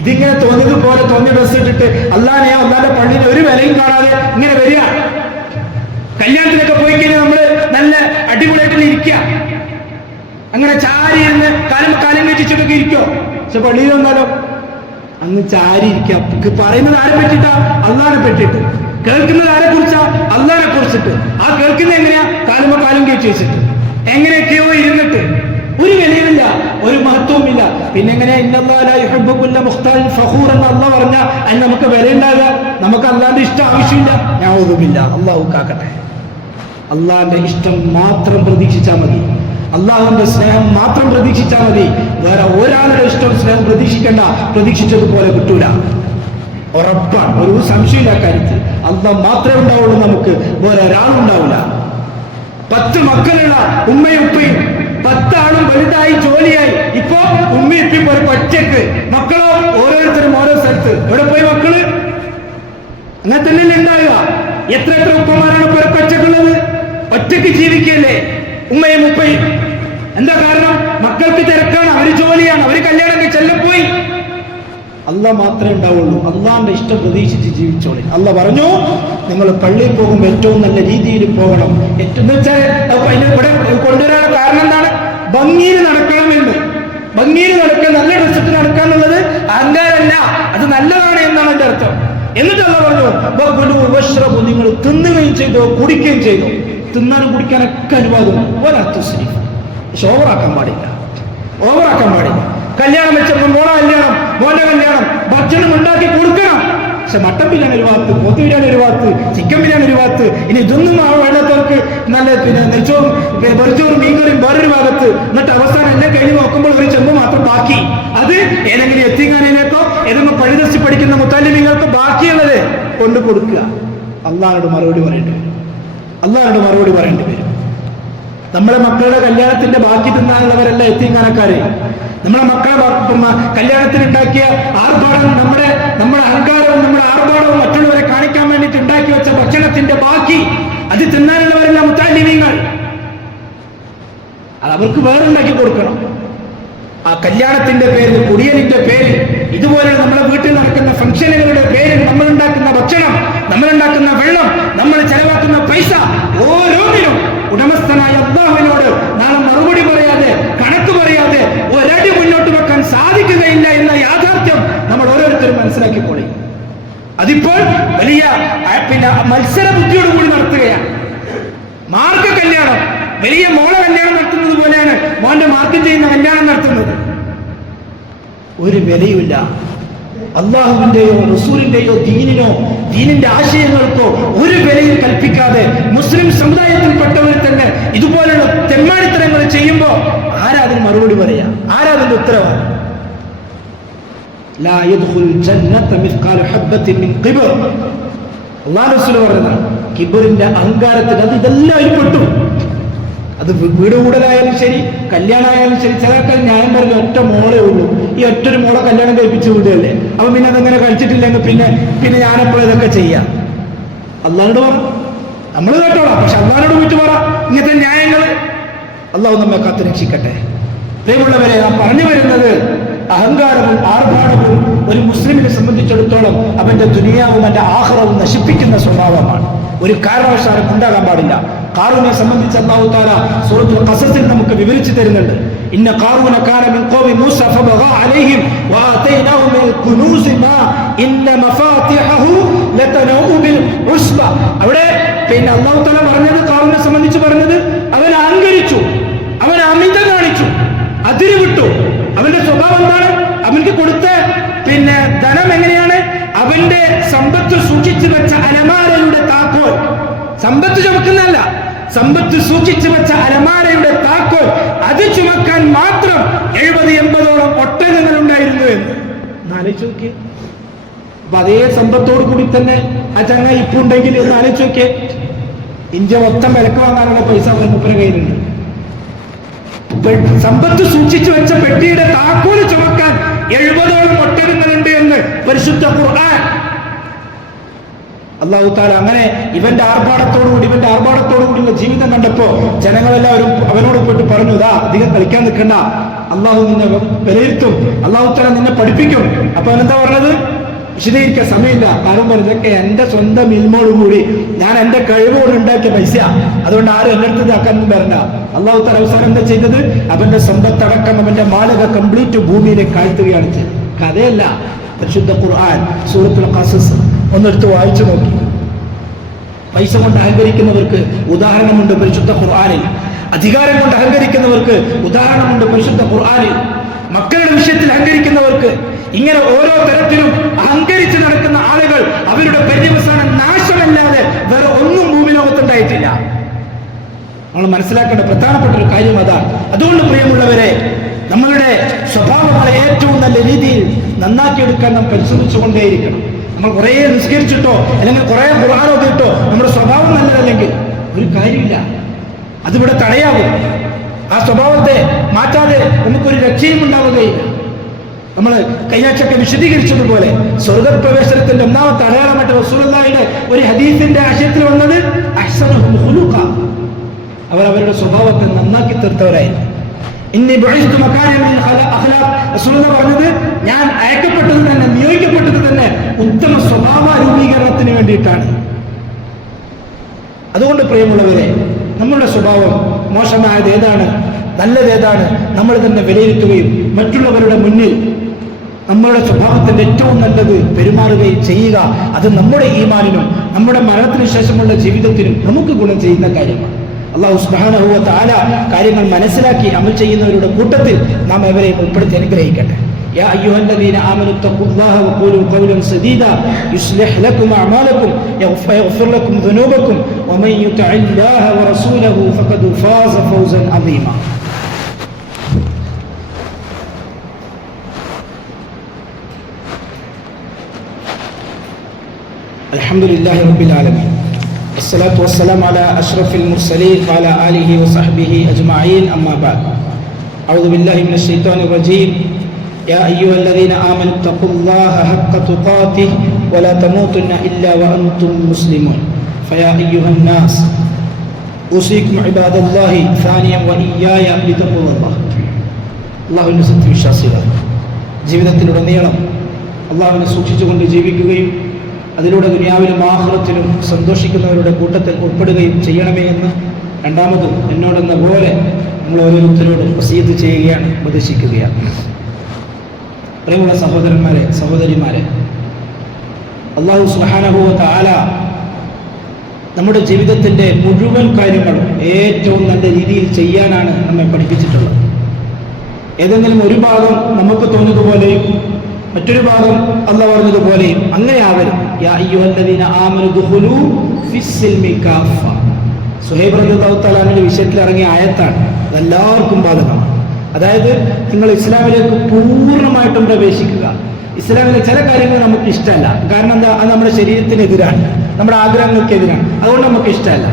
ഇതിങ്ങനെ തോന്നിയതുപോലെ തോന്നിയ ഡ്രസ്സ് ഇട്ടിട്ട് അല്ലാഹുവിനെ അല്ലാതെ പള്ളിയിൽ ഒരു വിലയും കാണാതെ ഇങ്ങനെ വരിക. കല്യാണത്തിനൊക്കെ പോയി കഴിഞ്ഞാൽ നമ്മള് നല്ല അടിപൊളിയായിട്ട് ഇരിക്കുക. അങ്ങനെ ചാരി ഇരുന്ന് കാലം വെച്ചിട്ടൊക്കെ ഇരിക്കോ? പക്ഷെ പള്ളിയിൽ വന്നാലോ അന്ന് ചാരി ഇരിക്കാം. പറയുന്നത് ആരെ പറ്റിട്ടാ? അള്ളാനെ പറ്റിട്ട്. കേൾക്കുന്നത് ആരെ കുറിച്ചാ? അള്ളാനെ കുറിച്ചിട്ട്. ആ കേൾക്കുന്നത് എങ്ങനെയാ? കാലം കേട്ടി വെച്ചിട്ട് എങ്ങനെയൊക്കെയോ ഇരുന്നിട്ട് ഒരു വിലയുമില്ല, ഒരു മഹത്വവുമില്ല. പിന്നെ എങ്ങനെയാ ഫഖൂർ എന്ന് അള്ളാഹ് പറഞ്ഞ അതിന് നമുക്ക് വില ഉണ്ടാകുക? നമുക്ക് അള്ളാന്റെ ഇഷ്ടം ആവശ്യമില്ല. ഞാൻ ഒതുമില്ല. അള്ളാഹു കാക്കട്ടെ. അള്ളാന്റെ ഇഷ്ടം മാത്രം പ്രതീക്ഷിച്ചാൽ മതി. അള്ളാഹുവിന്റെ സ്നേഹം മാത്രം പ്രതീക്ഷിച്ചാൽ മതി. വേറെ ഒരാളുടെ ഇഷ്ടം സ്നേഹം പ്രതീക്ഷിക്കേണ്ട. പ്രതീക്ഷിച്ചതുപോലെ കിട്ടൂല. ഉറപ്പാണ്. ഒരു സംശയമില്ല കാര്യത്തിൽ. അള്ളാഹ് മാത്രമേ ഉണ്ടാവുള്ളൂ. നമുക്ക് വേറെ ഒരാളുണ്ടാവില്ല. 10 മക്കളുള്ള ഉമ്മയും ഉപ്പയും 10 ആളും വലുതായി ജോലിയായി. ഇപ്പൊ ഉമ്മയും ഉപ്പയും ഒരു ഒറ്റക്ക്, മക്കളോ ഓരോരുത്തരും ഓരോ സ്ഥലത്ത്. എവിടെ പോയി മക്കള്? അങ്ങനെ തന്നെയല്ലേ ഉണ്ടാവുക? എത്ര ഉപ്പമാരാണ് ഇപ്പൊ ഒറ്റക്കുള്ളത്? ഒറ്റക്ക് ജീവിക്കല്ലേ ഉമ്മയും ഉപ്പയും. എന്താ കാരണം? മക്കൾക്ക് തിരക്കാണ്, അവര് ജോലിയാണ്, അവര് കല്യാണം കഴിച്ചെല്ലാം പോയി. അള്ളാഹ് മാത്രമേ ഉണ്ടാവുള്ളൂ. അള്ളാഹിന്റെ ഇഷ്ടം പ്രതീക്ഷിച്ച് ജീവിച്ചോളി. അള്ളാഹ് പറഞ്ഞു, നിങ്ങൾ പള്ളിയിൽ പോകുമ്പോൾ ഏറ്റവും നല്ല രീതിയിൽ പോകണം. ഏറ്റവും വെച്ചാൽ ഇവിടെ കൊണ്ടുവരാനുള്ള കാരണം എന്താണ്? ഭംഗിയിൽ നടക്കണമെന്ന്. ഭംഗിയിൽ നടക്കാൻ, നല്ല ഡ്രസ്സിട്ട് നടക്കാന്നുള്ളത് അഹങ്കാരമല്ല, അത് നല്ലതാണ് എന്നാണ് എന്റെ അർത്ഥം. എന്നിട്ട് അള്ളാഹ് പറഞ്ഞു, നിങ്ങൾ തിന്നുകയും ചെയ്തോ കുടിക്കുകയും ചെയ്തോ. തിന്നാനും കുടിക്കാനൊക്കെ അനുവാദം. ഓവറാക്കാൻ പാടില്ല. കല്യാണം വെച്ചപ്പോൾ മോന്റെ കല്യാണം ഭക്ഷണം ഉണ്ടാക്കി കൊടുക്കണം. പക്ഷെ മട്ടൻ ബിരിയാണി ഒരു ഭാഗത്ത്, പോത്ത് ബിരിയാണി ഒരു ഭാഗത്ത്, ചിക്കൻ ബിരിയാണി ഒരു ഭാഗത്ത്. ഇനി ഇതൊന്നും വേണ്ടവർക്ക് നല്ല നെച്ചോറും വെറുച്ചോറും മീൻകറിയും വേറൊരു ഭാഗത്ത്. എന്നിട്ട് അവസാനം എല്ലാം കഴിഞ്ഞ് നോക്കുമ്പോൾ ഒരു ചെമ്പ് മാത്രം ബാക്കി. അത് ഏതെങ്കിലും എത്തിങ്ങാനേക്കോ ഏതെങ്കിലും പഴുതസ്റ്റ് പഠിക്കുന്ന മുത്താലിമീങ്ങൾക്ക് ബാക്കിയുള്ളത് കൊണ്ടു കൊടുക്കുക. അള്ളാഹുവിനോട് മറുപടി പറയേണ്ടി വരും. നമ്മളെ മക്കളുടെ കല്യാണത്തിന്റെ ബാക്കി തിന്നാനുള്ളവരല്ല എത്തിങ്ങാനക്കാര്. നമ്മളെ മക്കളെ കല്യാണത്തിന് ഉണ്ടാക്കിയ ആർഭാടം, നമ്മുടെ അഹങ്കാരവും നമ്മുടെ ആർഭാടവും മറ്റുള്ളവരെ കാണിക്കാൻ വേണ്ടിയിട്ട് ഉണ്ടാക്കി വെച്ച ഭക്ഷണത്തിന്റെ ബാക്കി അത് തിന്നാനുള്ളവരല്ല മുത്താലിമീങ്ങൾ. അത് അവർക്ക് വേറെ ഉണ്ടാക്കി കൊടുക്കണം. ആ കല്യാണത്തിന്റെ പേരിൽ, കുടിയലിന്റെ പേരിൽ, ഇതുപോലെ നമ്മുടെ വീട്ടിൽ നടക്കുന്ന ഫംഗ്ഷനുകളുടെ പേരിൽ നമ്മളുണ്ടാക്കുന്ന ഭക്ഷണം, നമ്മളുണ്ടാക്കുന്ന വെള്ളം, നമ്മൾ ചെലവാക്കുന്ന പൈസ ഓരോന്നിനും ഉടമസ്ഥനായ അല്ലാഹുവിനോട് നാളെ മറുപടി പറയാതെ, കണക്ക് പറയാതെ ഒരടി മുന്നോട്ട് വെക്കാൻ സാധിക്കുകയില്ല എന്ന യാഥാർത്ഥ്യം നമ്മൾ ഓരോരുത്തരും മനസ്സിലാക്കിക്കോളി. അതിപ്പോൾ വലിയ മത്സര ബുദ്ധിയോടുകൂടി നടത്തുകയാണ്. മാർക്ക് കല്യാണം, വലിയ മോളെ കല്യാണം നടത്തുന്നത് പോലെയാണ് മോന്റെ മാർക്ക് ചെയ്യുന്ന കല്യാണം നടത്തുന്നത്. ഒരു വിലയുമില്ല. അള്ളാഹുവിന്റെയോ റസൂലിന്റെയോ ദീനിന്റെ ആശയങ്ങൾക്കോ ഒരു വിലയും കൽപ്പിക്കാതെ മുസ്ലിം സമുദായത്തിൽപ്പെട്ടവർ തന്നെ ഇതുപോലുള്ള തെമ്മാടിത്തരങ്ങൾ ചെയ്യുമ്പോ ആരാതിന് മറുപടി പറയാ? ആരാതിന്റെ ഉത്തരവാദി? ലാ യദ്ഖുൽ ജന്നത മിസ്ഖാല ഹബ്ബത്തിൻ മിൻ ഖിബർ. അല്ലാഹു റസൂൽ പറയുന്നത് കിബറിന്റെ അഹങ്കാരത്തിൽ അത് ഇതെല്ലാം ഉൾപ്പെട്ടു. അത് വീട് കൂടലായാലും ശരി, കല്യാണമായാലും ശരി. ചിലർക്ക് ന്യായം പറഞ്ഞ ഒറ്റ മോളേ ഉള്ളൂ. ഈ ഒറ്റൊരു മോളെ കല്യാണം കഴിപ്പിച്ച് വിടുകയല്ലേ. അപ്പൊ പിന്നെ അതങ്ങനെ കഴിച്ചിട്ടില്ലെങ്കിൽ പിന്നെ ഞാനെപ്പോഴും ഇതൊക്കെ ചെയ്യാം. അള്ളാഹോട് പറ, നമ്മൾ കേട്ടോളാം. പക്ഷെ അള്ളാഹിനോട് പോയിട്ട് പറ ഇങ്ങനത്തെ ന്യായങ്ങള്. അള്ളാഹു നമ്മെ കാത്തു രക്ഷിക്കട്ടെ. പ്രിയമുള്ളവരെ, നാം പറഞ്ഞു വരുന്നത് അഹങ്കാരവും ആർഭാടവും ഒരു മുസ്ലിമിനെ സംബന്ധിച്ചിടത്തോളം അവന്റെ ദുനിയാവും അവന്റെ ആഖിറവും നശിപ്പിക്കുന്ന സ്വഭാവമാണ്. ഒരു കാരണവശാലും ഉണ്ടാകാൻ പാടില്ല. ഖാറൂനെ സംബന്ധിച്ച് അല്ലാഹു തആല സൂറത്തുൽ ഖസസിൽ നമുക്ക് വിവരിച്ചു തരുന്നുണ്ട്. ഇന്ന ഖാറൂന കാന മിൻ ഖൗമി മൂസ ഫബഗാ അലൈഹിം വആതൈനാഹു മിൻ കുനൂസി മാ ഇന്ന മഫാത്തിഹഹു ലതനഉ ബിൽ ഉസ്ബ. അവിടെ അല്ലാഹു തആല പറഞ്ഞത്, ഖാറൂനെ സംബന്ധിച്ച് പറഞ്ഞത്, അവൻ അഹങ്കരിച്ചു, അവൻ അമിത കാണിച്ചു, അതിര് വിട്ടു. അവന്റെ സ്വഭാവം എന്താണ്? അവൻക്ക് കൊടുത്ത ധനം എങ്ങനെയാണ്? അവന്റെ സമ്പത്ത് സൂക്ഷിച്ചു വെച്ച അലമാരയുടെ താക്കോൽ, സമ്പത്ത് ചുമക്കുന്നല്ല, സമ്പത്ത് സൂക്ഷിച്ചു വെച്ച അലമാരയുടെ താക്കോൽ അത് ചുമക്കാൻ മാത്രം 70-80ഓളം ഒട്ടകങ്ങൾ ഉണ്ടായിരുന്നു എന്ന് ആലോചിച്ച് നോക്കിയേ. അപ്പൊ അതേ സമ്പത്തോടു കൂടി തന്നെ ആ ചങ്ങ ഇപ്പുണ്ടെങ്കിൽ ഒന്ന് ആലോചിച്ച് നോക്കിയേ. ഇന്ത്യ മൊത്തം വിലക്ക് വാങ്ങാനുള്ള പൈസ മുപ്പര കയ്യിലുണ്ട്. സമ്പത്ത് സൂക്ഷിച്ചു വെച്ച പെട്ടിയുടെ താക്കോല് ചുമക്കാൻ 70ഓളം ഒട്ടകങ്ങളുണ്ട് എന്ന് പരിശുദ്ധ ഖുർആൻ. അല്ലാഹു തആല അങ്ങനെ ഇവന്റെ ആർഭാടത്തോടുകൂടിയുള്ള ജീവിതം കണ്ടപ്പോ ജനങ്ങളെല്ലാവരും അവനോട് പോയിട്ട് പറഞ്ഞു, ഇതാ അധികം കളിക്കാൻ നിൽക്കണ്ട, അള്ളാഹു നിന്നെ വിലയിരുത്തും, അല്ലാഹു തആല നിന്നെ പഠിപ്പിക്കും. അപ്പൊ അവനെന്താ പറഞ്ഞത്? വിശദീകരിക്കാൻ സമയമില്ല. കാരണം ഇതൊക്കെ എൻ്റെ സ്വന്തം ഇൽമോടുകൂടി ഞാൻ എൻ്റെ കഴിവോട് ഉണ്ടാക്കിയ പൈസ, അതുകൊണ്ട് ആരും എൻ്റെ അടുത്ത് ഇതാക്കാനൊന്നും വരണ്ട. അള്ളാഹു തആല അവസാനം എന്താ ചെയ്തത്? അവന്റെ സമ്പത്തടക്കം അവന്റെ മാളിക കംപ്ലീറ്റ് ഭൂമിയിലേക്ക് കാഴ്ത്തുകയാണ് ചെയ്തത്. കഥയല്ല, പരിശുദ്ധ ഖുർആൻ സൂറത്തുൽ ഖസസ് ഒന്നെടുത്ത് വായിച്ചു നോക്കി. പൈസ കൊണ്ട് അഹങ്കരിക്കുന്നവർക്ക് ഉദാഹരണമുണ്ട് പരിശുദ്ധ ഖുർആനിൽ. അധികാരം കൊണ്ട് അഹങ്കരിക്കുന്നവർക്ക് ഉദാഹരണമുണ്ട് പരിശുദ്ധ ഖുർആനിൽ. മക്കളുടെ വിഷയത്തിൽ അഹങ്കരിക്കുന്നവർക്ക്, ഇങ്ങനെ ഓരോ തരത്തിലും അഹങ്കരിച്ച് നടക്കുന്ന ആളുകൾ അവരുടെ പര്യവസാനം നാശമല്ലാതെ വേറെ ഒന്നും ഭൂമി ലോകത്തുണ്ടായിട്ടില്ല. നമ്മൾ മനസ്സിലാക്കേണ്ട പ്രധാനപ്പെട്ട ഒരു കാര്യം അതാണ്. അതുകൊണ്ട് പ്രിയമുള്ളവരെ, നമ്മളുടെ സ്വഭാവങ്ങളെ ഏറ്റവും നല്ല രീതിയിൽ നന്നാക്കിയെടുക്കാൻ നാം പരിശ്രമിച്ചുകൊണ്ടേയിരിക്കണം. നമ്മൾ കുറേ നിസ്കരിച്ചിട്ടോ അല്ലെങ്കിൽ കുറേ ഖുർആൻ ഓതിയിട്ടോ നമ്മുടെ സ്വഭാവം നല്ലതല്ലെങ്കിൽ ഒരു കാര്യമില്ല, അതിവിടെ തടയാകും. ആ സ്വഭാവത്തെ മാറ്റാതെ നമുക്കൊരു രക്ഷയും ഉണ്ടാവുകയില്ല. നമ്മൾ കഴിഞ്ഞാഴ്ചയൊക്കെ വിശദീകരിച്ചതുപോലെ സ്വർഗപ്രവേശനത്തിന്റെ ഒന്നാമത്തെ അടയാളമായിട്ട് റസൂലുള്ളാഹിയുടെ ഒരു ഹദീസിന്റെ ആശയത്തിൽ വന്നത് അഹ്സനുഹും ഖുലുഖ, അവർ അവരുടെ സ്വഭാവത്തെ നന്നാക്കി തീർത്തവരായിരുന്നു. ഇന്നി ബുഇസ്തു മകാരിമിൽ അഖ്ലാഖ്, റസൂലുള്ളാഹി പറഞ്ഞത് ഞാൻ അയക്കപ്പെട്ടത് തന്നെ, നിയോഗിക്കപ്പെട്ടത് തന്നെ ഉത്തമ സ്വഭാവ രൂപീകരണത്തിന് വേണ്ടിയിട്ടാണ്. അതുകൊണ്ട് പ്രിയമുള്ളവരെ, നമ്മളുടെ സ്വഭാവം മോശമായത് ഏതാണ്, നല്ലത് ഏതാണ്, നമ്മൾ തന്നെ വിലയിരുത്തുകയും മറ്റുള്ളവരുടെ മുന്നിൽ നമ്മളുടെ സ്വഭാവത്തിന്റെ ഏറ്റവും നല്ലത് പെരുമാറുകയും ചെയ്യുക. അത് നമ്മുടെ ഈമാനിനും നമ്മുടെ മരണത്തിന് ശേഷമുള്ള ജീവിതത്തിനും നമുക്ക് ഗുണം ചെയ്യുന്ന കാര്യമാണ്. അല്ലാഹു സുബ്ഹാനഹു വ തആല കാര്യങ്ങൾ മനസ്സിലാക്കി അമൽ ചെയ്യുന്നവരുടെ കൂട്ടത്തിൽ നാം അവരെയും ഉൾപ്പെടുത്തി അനുഗ്രഹിക്കട്ടെ. يا أيها الذين آمنوا اتقوا الله وقولوا قولا سديدا يصلح لكم أعمالكم ويغفر لكم ذنوبكم ومن يطع الله ورسوله فقد فاز فوزا عظيما. الحمد لله رب العالمين والصلاة والسلام على أشرف المرسلين وعلى آله وصحبه أجمعين. أما بعد، أعوذ بالله من الشيطان الرجيم. يا أيها الذين آمنوا اتقوا الله حق تقاته ولا تموتن إلا وأنتم مسلمون. فيا أيها الناس أوصيكم عباد الله ثانيا وإياي بتقوى الله. അള്ളാഹുവിനെ സത്യവിശ്വാസികൾ ജീവിതത്തിലുടനീളം അള്ളാഹുവിനെ സൂക്ഷിച്ചുകൊണ്ട് ജീവിക്കുകയും അതിലൂടെ ദുനിയാവിലും ആഖിറത്തിലും സന്തോഷിക്കുന്നവരുടെ കൂട്ടത്തിൽ ഉൾപ്പെടുകയും ചെയ്യണമേ എന്ന് രണ്ടാമതും എന്നോടെന്ന പോലെ നമ്മൾ ഓരോരുത്തരോടും വസീയത്ത് ചെയ്യുകയാണ്, ഉപദേശിക്കുകയാണ്. പ്രിയമുള്ള സഹോദരന്മാരെ, സഹോദരിമാരെ, അല്ലാഹു സുബ്ഹാനഹു വ തആല നമ്മുടെ ജീവിതത്തിൻ്റെ മുഴുവൻ കാര്യങ്ങളും ഏറ്റവും നല്ല രീതിയിൽ ചെയ്യാനാണ് നമ്മെ പഠിപ്പിച്ചിട്ടുള്ളത്. ഏതെങ്കിലും ഒരു ഭാഗം നമുക്ക് തോന്നുന്നതുപോലെയും മറ്റൊരു ഭാഗം അല്ലാഹു പറഞ്ഞതുപോലെയും അങ്ങനെ ആവരുത്. യാ അയ്യുഹല്ലദീന ആമനു ദുഖുലൂ ഫിസ്സിൽമി കാഫ. സുഹൈബ് റളിയല്ലാഹു തആല അൻഹുവിന്റെ വിഷയത്തിൽ ഇറങ്ങിയ ആയത്താണ്, അതെല്ലാവർക്കും ബാധകമാണ്. അതായത് നിങ്ങൾ ഇസ്ലാമിലേക്ക് പൂർണ്ണമായിട്ടും പ്രവേശിക്കുക. ഇസ്ലാമിലെ ചില കാര്യങ്ങൾ നമുക്ക് ഇഷ്ടമല്ല, കാരണം എന്താ, അത് നമ്മുടെ ശരീരത്തിനെതിരാണ്, നമ്മുടെ ആഗ്രഹങ്ങൾക്കെതിരാണ്, അതുകൊണ്ട് നമുക്ക് ഇഷ്ടമല്ല.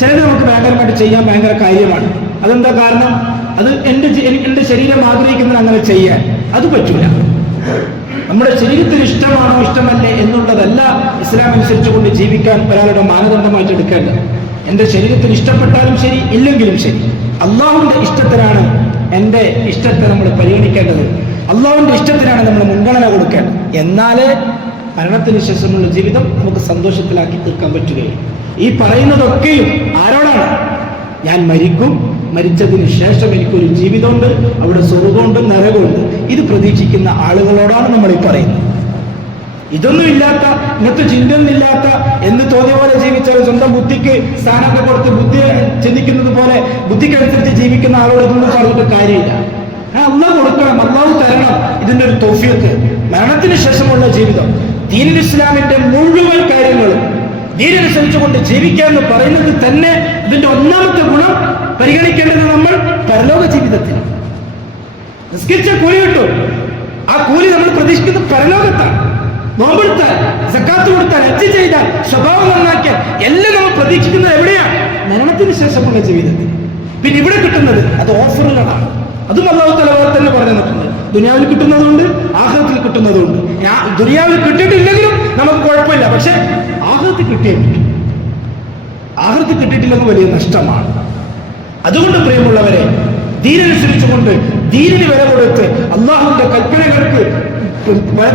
ചിലത് നമുക്ക് ഭയങ്കരമായിട്ട് ചെയ്യാൻ ഭയങ്കര കാര്യമാണ്. അതെന്താ കാരണം, അത് എൻ്റെ ശരീരം ആഗ്രഹിക്കുന്നത് അങ്ങനെ ചെയ്യാൻ അത് പറ്റൂല. നമ്മുടെ ശരീരത്തിന് ഇഷ്ടമാണോ ഇഷ്ടമല്ലേ എന്നുള്ളതല്ല ഇസ്ലാം അനുസരിച്ചുകൊണ്ട് ജീവിക്കാൻ ഒരാളുടെ മാനദണ്ഡമായിട്ട് എടുക്കേണ്ടത്. എൻ്റെ ശരീരത്തിന് ഇഷ്ടപ്പെട്ടാലും ശരി, ഇല്ലെങ്കിലും ശരി, അള്ളാഹുവിൻ്റെ ഇഷ്ടത്തിനാണ് എൻ്റെ ഇഷ്ടത്തെ നമ്മൾ പരിഗണിക്കേണ്ടത്. അള്ളാഹുവിൻ്റെ ഇഷ്ടത്തിനാണ് നമ്മൾ മുൻഗണന കൊടുക്കേണ്ടത്. എന്നാലേ മരണത്തിന് ശേഷമുള്ള ജീവിതം നമുക്ക് സന്തോഷത്തിലാക്കി തീർക്കാൻ പറ്റുകയും. ഈ പറയുന്നതൊക്കെയും ആരോടാണ്? ഞാൻ മരിക്കും, മരിച്ചതിന് ശേഷം എനിക്കൊരു ജീവിതമുണ്ട്, അവിടെ സ്വർഗമുണ്ട്, നരകമുണ്ട്, ഇത് പ്രതീക്ഷിക്കുന്ന ആളുകളോടാണ് നമ്മൾ ഈ പറയുന്നത്. ഇതൊന്നും ഇല്ലാത്ത, ഇങ്ങനത്തെ ചിന്തയൊന്നുമില്ലാത്ത, എന്ന് തോന്നിയ പോലെ ജീവിച്ചാൽ സ്വന്തം ബുദ്ധിക്ക് സ്ഥാനമൊക്കെ കൊടുത്ത് ബുദ്ധി ചിന്തിക്കുന്നത് പോലെ ബുദ്ധിക്കനുസരിച്ച് ജീവിക്കുന്ന ആളോട് ഇതൊന്നും പറഞ്ഞിട്ട് കാര്യമില്ല. അള്ളാഹു കൊടുക്കണം, അള്ളാഹു തരണം ഇതിൻ്റെ ഒരു തൗഫീഖ്. മരണത്തിന് ശേഷമുള്ള ജീവിതം, ദീനുൽ ഇസ്ലാമിന്റെ മുഴുവൻ കാര്യങ്ങളും ദീനനുസരിച്ചുകൊണ്ട് ജീവിക്കുക എന്ന് പറയുന്നത് തന്നെ ഇതിന്റെ ഒന്നാമത്തെ ഗുണം പരിഗണിക്കേണ്ടത് നമ്മൾ പരലോക ജീവിതത്തിൽ. നിസ്കരിച്ച കൂലി കിട്ടും, ആ കൂലി നമ്മൾ പ്രതീക്ഷിക്കുന്നത് പരലോകത്താണ്. നോമ്പെടുത്താൽ, സക്കാത്ത് കൊടുത്താൽ, ഹജ്ജ് ചെയ്താൽ, സ്വഭാവം നന്നാക്കിയാൽ എല്ലാം നമ്മൾ പ്രതീക്ഷിക്കുന്നത് എവിടെയാണ്? മരണത്തിന് ശേഷമുള്ള ജീവിതത്തിൽ. പിന്നെ ഇവിടെ കിട്ടുന്നത് അത് ഓഫറുകളാണ്. അതും അല്ലാഹു തആല തന്നെ പറഞ്ഞു തന്നിട്ടുണ്ട്. ദുനിയാവിൽ കിട്ടുന്നതുകൊണ്ട് ആഖിറത്തിൽ കിട്ടുന്നതുകൊണ്ട്. ദുനിയാവിൽ കിട്ടിയിട്ടില്ലെങ്കിലും നമുക്ക് കുഴപ്പമില്ല, പക്ഷെ ആഖിറത്തിൽ കിട്ടിയേ പറ്റും. ആഖിറത്തിൽ കിട്ടിയിട്ടില്ലെങ്കിൽ വലിയ നഷ്ടമാണ്. അതുകൊണ്ട് പ്രിയമുള്ളവരെ, ദീനനുസരിച്ചുകൊണ്ട് ദീനിന് വില കൊടുത്ത് അള്ളാഹുവിന്റെ കൽപ്പനകൾക്ക്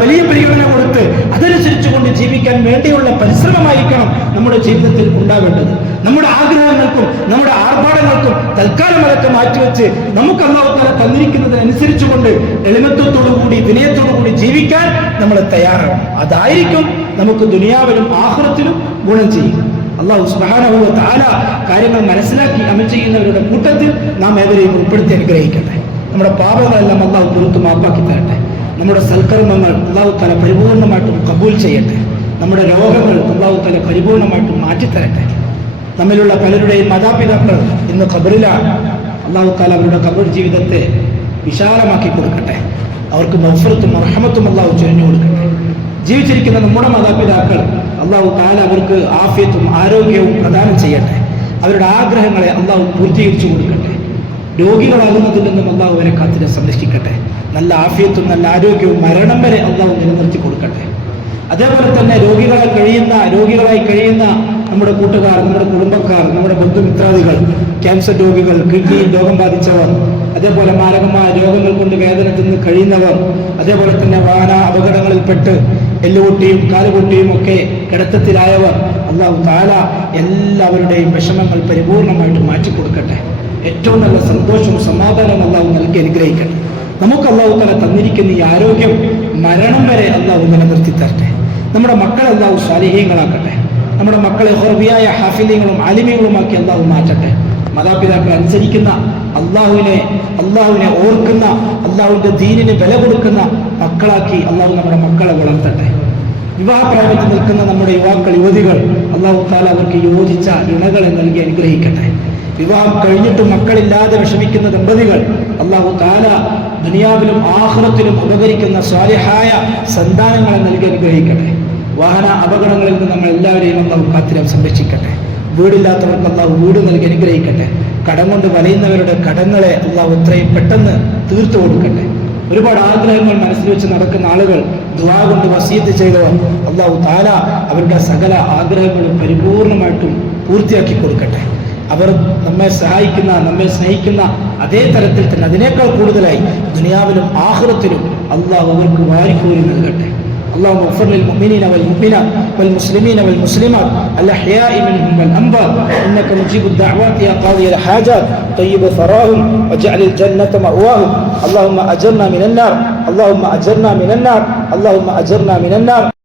വലിയ പരിഗണന കൊടുത്ത് അതനുസരിച്ചുകൊണ്ട് ജീവിക്കാൻ വേണ്ടിയുള്ള പരിശ്രമമായിരിക്കണം നമ്മുടെ ജീവിതത്തിൽ ഉണ്ടാവേണ്ടത്. നമ്മുടെ ആഗ്രഹങ്ങൾക്കും നമ്മുടെ ആർഭാടങ്ങൾക്കും തൽക്കാലം അതൊക്കെ മാറ്റിവെച്ച് നമുക്ക് അല്ലാഹു തആല തന്നിരിക്കുന്നതിനനുസരിച്ചുകൊണ്ട് എളിമത്വത്തോടുകൂടി വിനയത്തോടുകൂടി ജീവിക്കാൻ നമ്മൾ തയ്യാറാണ്. അതായിരിക്കും നമുക്ക് ദുനിയാവിലും ആഖിറത്തിലും ഗുണം ചെയ്യും. അല്ലാഹു സുബ്ഹാനഹു വ തആല കാര്യങ്ങൾ മനസ്സിലാക്കി അമൽ ചെയ്യുന്നവരുടെ കൂട്ടത്തിൽ നാം ഏവരെയും ഉൾപ്പെടുത്തി അനുഗ്രഹിക്കട്ടെ. നമ്മുടെ പാപങ്ങളെല്ലാം അല്ലാഹു പുറത്തു മാപ്പാക്കി തരട്ടെ. നമ്മുടെ സൽക്കർമ്മങ്ങൾ അല്ലാഹു തആല പരിപൂർണമായിട്ടും കബൂൽ ചെയ്യട്ടെ. നമ്മുടെ രോഗങ്ങൾ അല്ലാഹു തആല പരിപൂർണമായിട്ടും മാറ്റിത്തരട്ടെ. നമ്മിലുള്ള പലരുടെയും മാതാപിതാക്കൾ ഇന്ന് ഖബറിലാണ്. അല്ലാഹു തആല അവരുടെ ഖബർ ജീവിതത്തെ വിശാലമാക്കി കൊടുക്കട്ടെ. അവർക്ക് മഗ്ഫിറത്തും റഹ്മത്തും അല്ലാഹു ചൊരിഞ്ഞു കൊടുക്കട്ടെ. ജീവിച്ചിരിക്കുന്ന നമ്മുടെ മാതാപിതാക്കൾ അല്ലാഹു തആല അവർക്ക് ആഫിയത്തും ആരോഗ്യവും പ്രദാനം ചെയ്യട്ടെ. അവരുടെ ആഗ്രഹങ്ങളെ അല്ലാഹു പൂർത്തീകരിച്ചു കൊടുക്കട്ടെ. രോഗികളാകുന്നതിൽ നിന്നും അല്ലാഹു അവരെ കാത്തിനെ സംരക്ഷിക്കട്ടെ. നല്ല ആഫിയത്തും നല്ല ആരോഗ്യവും മരണം വരെ അല്ലാഹു നിലനിർത്തി കൊടുക്കട്ടെ. അതേപോലെ തന്നെ രോഗികളായി കഴിയുന്ന നമ്മുടെ കൂട്ടുകാർ, നമ്മുടെ കുടുംബക്കാർ, നമ്മുടെ ബന്ധുമിത്രാദികൾ, ക്യാൻസർ രോഗികൾ, കിഡ്നിയിൽ രോഗം ബാധിച്ചവർ, അതേപോലെ മാരകമായ രോഗങ്ങൾ കൊണ്ട് വേദന തിന്ന് കഴിയുന്നവർ, അതേപോലെ തന്നെ വാഹന അപകടങ്ങളിൽപ്പെട്ട് എല്ലുപൊട്ടിയും കാലുപൊട്ടിയും ഒക്കെ കിടത്തത്തിലായവർ, അല്ലാഹു തആല എല്ലാവരുടെയും വിഷമങ്ങൾ പരിപൂർണമായിട്ട് മാറ്റിക്കൊടുക്കട്ടെ. ഏറ്റവും നല്ല സന്തോഷവും സമാധാനവും അല്ലാഹു നൽകി അനുഗ്രഹിക്കട്ടെ. നമുക്ക് അല്ലാഹു തആല തന്നിരിക്കുന്ന ഈ ആരോഗ്യം മരണം വരെ അല്ലാഹു നിലനിർത്തി തരട്ടെ. നമ്മുടെ മക്കളെ അല്ലാഹു സാലിഹീങ്ങളാക്കട്ടെ. നമ്മുടെ മക്കളെ ഹുർബിയായ ഹാഫിലീങ്ങളും ആലിമീങ്ങളുമാക്കി അല്ലാഹു മാറ്റട്ടെ. മാതാപിതാക്കളെ അനുസരിക്കുന്ന, അള്ളാഹുവിനെ ഓർക്കുന്ന, അള്ളാഹുവിന്റെ ദീനിന് വില കൊടുക്കുന്ന മക്കളാക്കി അല്ലാഹു നമ്മുടെ മക്കളെ വളർത്തട്ടെ. വിവാഹപ്രായത്തിൽ നിൽക്കുന്ന നമ്മുടെ യുവാക്കൾ, യുവതികൾ, അല്ലാഹു തആല അവർക്ക് യോജിച്ച ഇണകളെ നൽകി അനുഗ്രഹിക്കട്ടെ. വിവാഹം കഴിഞ്ഞിട്ട് മക്കളില്ലാതെ വിഷമിക്കുന്ന ദമ്പതികൾ അല്ലാഹു തആല ദുനിയാവിലും ആഖിറത്തിലും ഉപകരിക്കുന്ന സ്വാലിഹായ സന്താനങ്ങളെ നൽകി അനുഗ്രഹിക്കട്ടെ. വാഹന അപകടങ്ങളിൽ നിന്ന് നമ്മൾ എല്ലാവരെയും അല്ലാഹു കാത്തിനെ സംരക്ഷിക്കട്ടെ. വീടില്ലാത്തവർക്ക് അല്ലാഹു വീട് നൽകി അനുഗ്രഹിക്കട്ടെ. കടം കൊണ്ട് വലയുന്നവരുടെ കടങ്ങളെ അല്ലാഹു എത്രയും പെട്ടെന്ന് തീർത്തു കൊടുക്കട്ടെ. ഒരുപാട് ആഗ്രഹങ്ങൾ മനസ്സിൽ വെച്ച് നടക്കുന്ന ആളുകൾ, ദുആ കൊണ്ട് വസീയത്ത് ചെയ്തവർ, അല്ലാഹു തആല അവരുടെ സകല ആഗ്രഹങ്ങളും പരിപൂർണമായിട്ടും പൂർത്തിയാക്കി കൊടുക്കട്ടെ. അവർ നമ്മെ സഹായിക്കുന്ന, നമ്മെ സ്നേഹിക്കുന്ന അതേ തരത്തിൽ തന്നെ അതിനേക്കാൾ കൂടുതലായി ദുനിയാവിലും ആഖിറത്തിലും അല്ലാഹു അവർക്ക് വാരിക്കോരി നൽകട്ടെ. اللهم اغفر للمؤمنين والمؤمنات والمسلمين والمسلمات الأحياء منهم والأموات إنك مجيب الدعوات يا قاضي الحاجات طيب ثراهم واجعل الجنة مأواهم اللهم أجرنا من النار اللهم أجرنا من النار اللهم أجرنا من النار